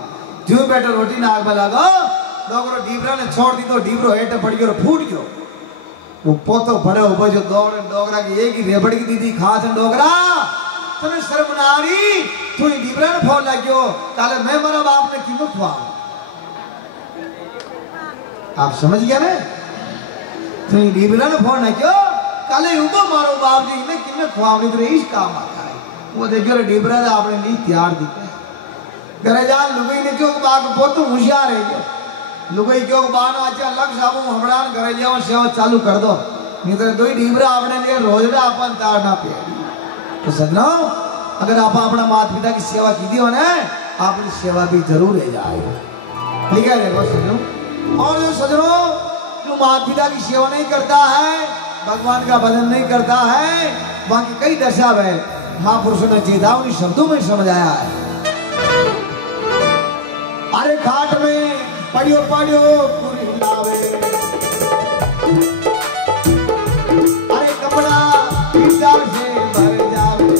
जो बेटो रोटी नांग बला गो डोगरो ढीबरा ने छोड़ दी तो ढीबरो हेठे पड़ गयो फूट गयो वो पोतो बड़े ऊपर जो दौड़े डोगरा की एक ही रेबड़ की दीदी खास डोगरा तने शर्म ना आ रही तू ढीबरा ने फोन लाग्यो काले मैं मरा बाप ने किनो खुआ आप समझ गया ना तू ढीबरा ने फोन लाग्यो काले उबो मारो बाप जी ने किने खुआवनी तो इस काम आता है वो देखियो ढीबरा आपने नहीं तैयार दिखे करे जान लुगई ने क्यों बाप पोतो होशियार है जो लुगई क्यों बानो अच्छा लग साबू हमड़ान करे जाओ सेवा चालू कर दो नहीं तो दो ही ढीबरा आपने लिए रोजड़ा अपन तारना पे तो सजनो अगर आप अपना माता पिता की सेवा की दी हो ना आपकी सेवा भी जरूर ले जाए ठीक है देखो सजनो और जो सजनो जो माता पिता की सेवा नहीं करता है भगवान का भजन नहीं करता है वहां की कई दशा है महापुरुषों ने चेतावनी शब्दों में समझाया है अरे घाट में पड़ियो पड़ियो पूरी लावे अरे कपड़ा पीता से भर जावे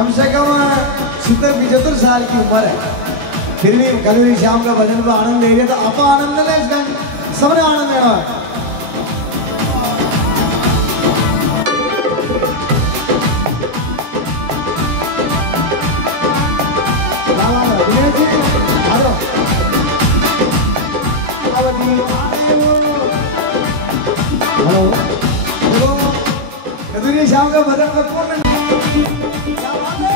कम से कम 70-75 साल की उम्र है, फिर भी कलवरी श्याम का भजन को आनंद ले रहे, तो आप आनंद ले, इसका सबने आनंद लेना है। हेलो देखो कलवरी श्याम का भजन को कौन क्या बात है?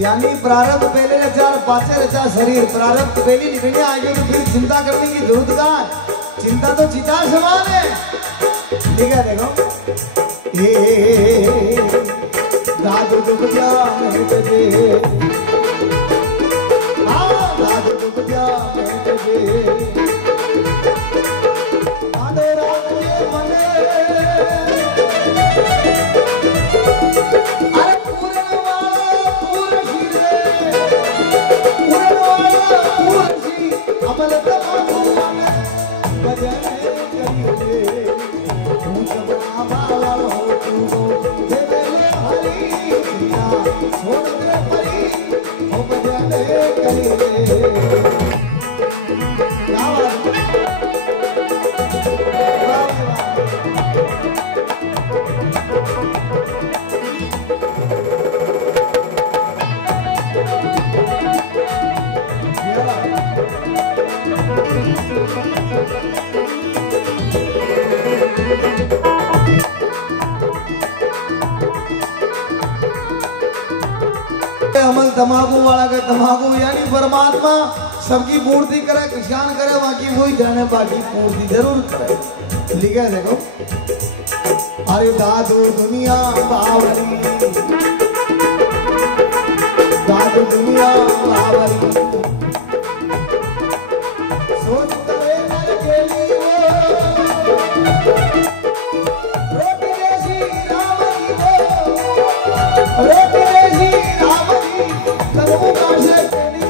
यानी प्रारंभ पहले रचा पाचे रचा शरीर प्रारंभ पहली निकलने आगे तो फिर चिंता करने की जरूरत कहाँ है। चिंता तो चिता समान है। ठीक है देखो दादू दुख दिया नहीं तुझे दादू दुख दिया नहीं तुझे आधे रात ये मने अमल तमाकू वाला का तमाकू यानी परमात्मा सबकी पूर्ति करे किसान करे बाकी वही जाने बाकी पूर्ति जरूर करे। लिखा है देखो अरे दादू दुनिया बावली दादू दुनिया बावली सोच करे मर के लिए रोटी जैसी राम की वो रोटी जैसी राम की तब काशे तेरी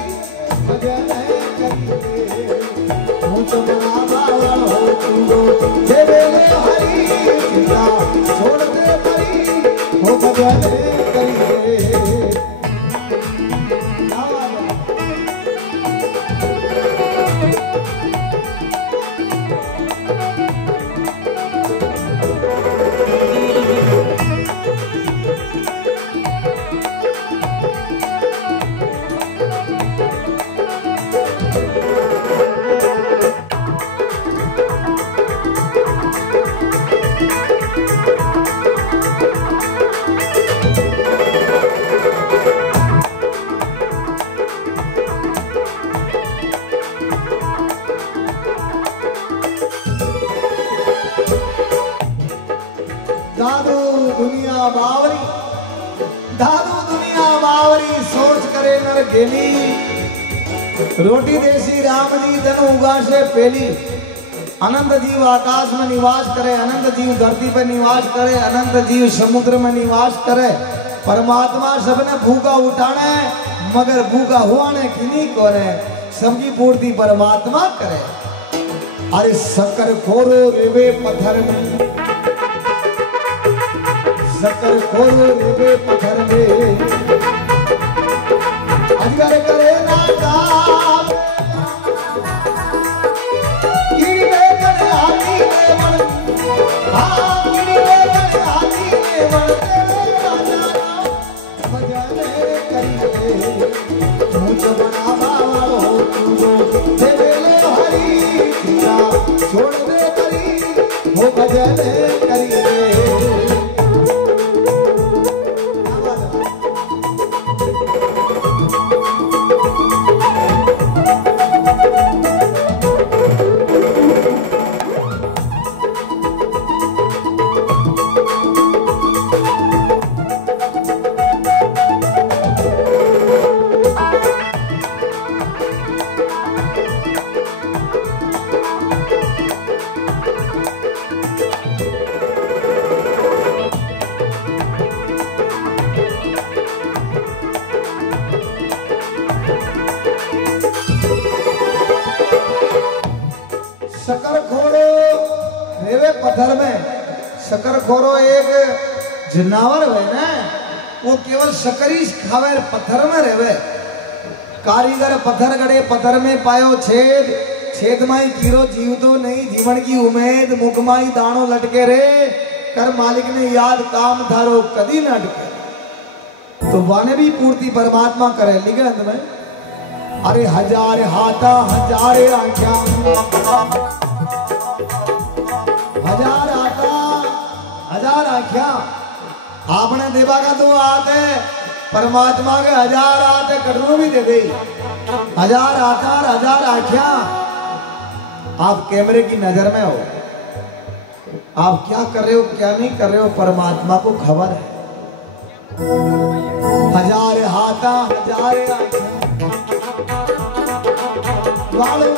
बावरी, दादू दुनिया बावरी, सोच करे नर गेली। रोटी देसी राम जी धन उगा से पेली। अनंत जीव आकाश में निवास करे, अनंत जीव धरती पर निवास करे, अनंत जीव समुद्र में निवास करे। परमात्मा सबने भूखा उठाना है, मगर भूखा हुआने की नहीं करे, सबकी पूर्ति परमात्मा करे। अरे शक्कर खोरो रेवे पत्थर में, शक्कर खोरो रेवे पत्थर में, अजगर करे ना काम, कीड़ी में करे हाथी में मन, हाँ कीड़ी में करे हाथी में मन, भजन करिए मुझ बनावा वालो तुझो, देवेले हरी सीता छोड़ दे करी, वो भजन करिए। शक्कर खोरो रेवे पत्थर में, शक्कर खोरो एक जानवर है ना, वो केवल शक्कर ही खावे, पत्थर में रेवे। कारीगर पत्थर गड़े, पत्थर में पायो छेद, छेद माई कीड़ो जीव तो नहीं, जीवन की उम्मीद मुख माई दानो लटके रे, कर मालिक ने याद काम थारो कदी न अटके। तो वाने भी पूर्ति परमात्मा करे। लिखे अंत में, अरे हजार हाथा हजार आख्या, हजार हाथा हजार आख्या, आपने देवा का तो हाथ है, परमात्मा के हजार हाथ है, कटरू भी दे दे। हजार हाथा हजार आख्या। आप कैमरे की नजर में हो, आप क्या कर रहे हो क्या नहीं कर रहे हो, परमात्मा को खबर है। हजार हाथा हजार आख्या, अरे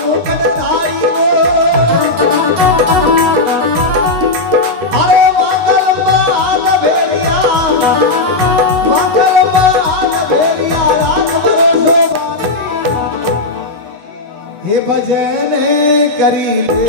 हे भजन करी ले।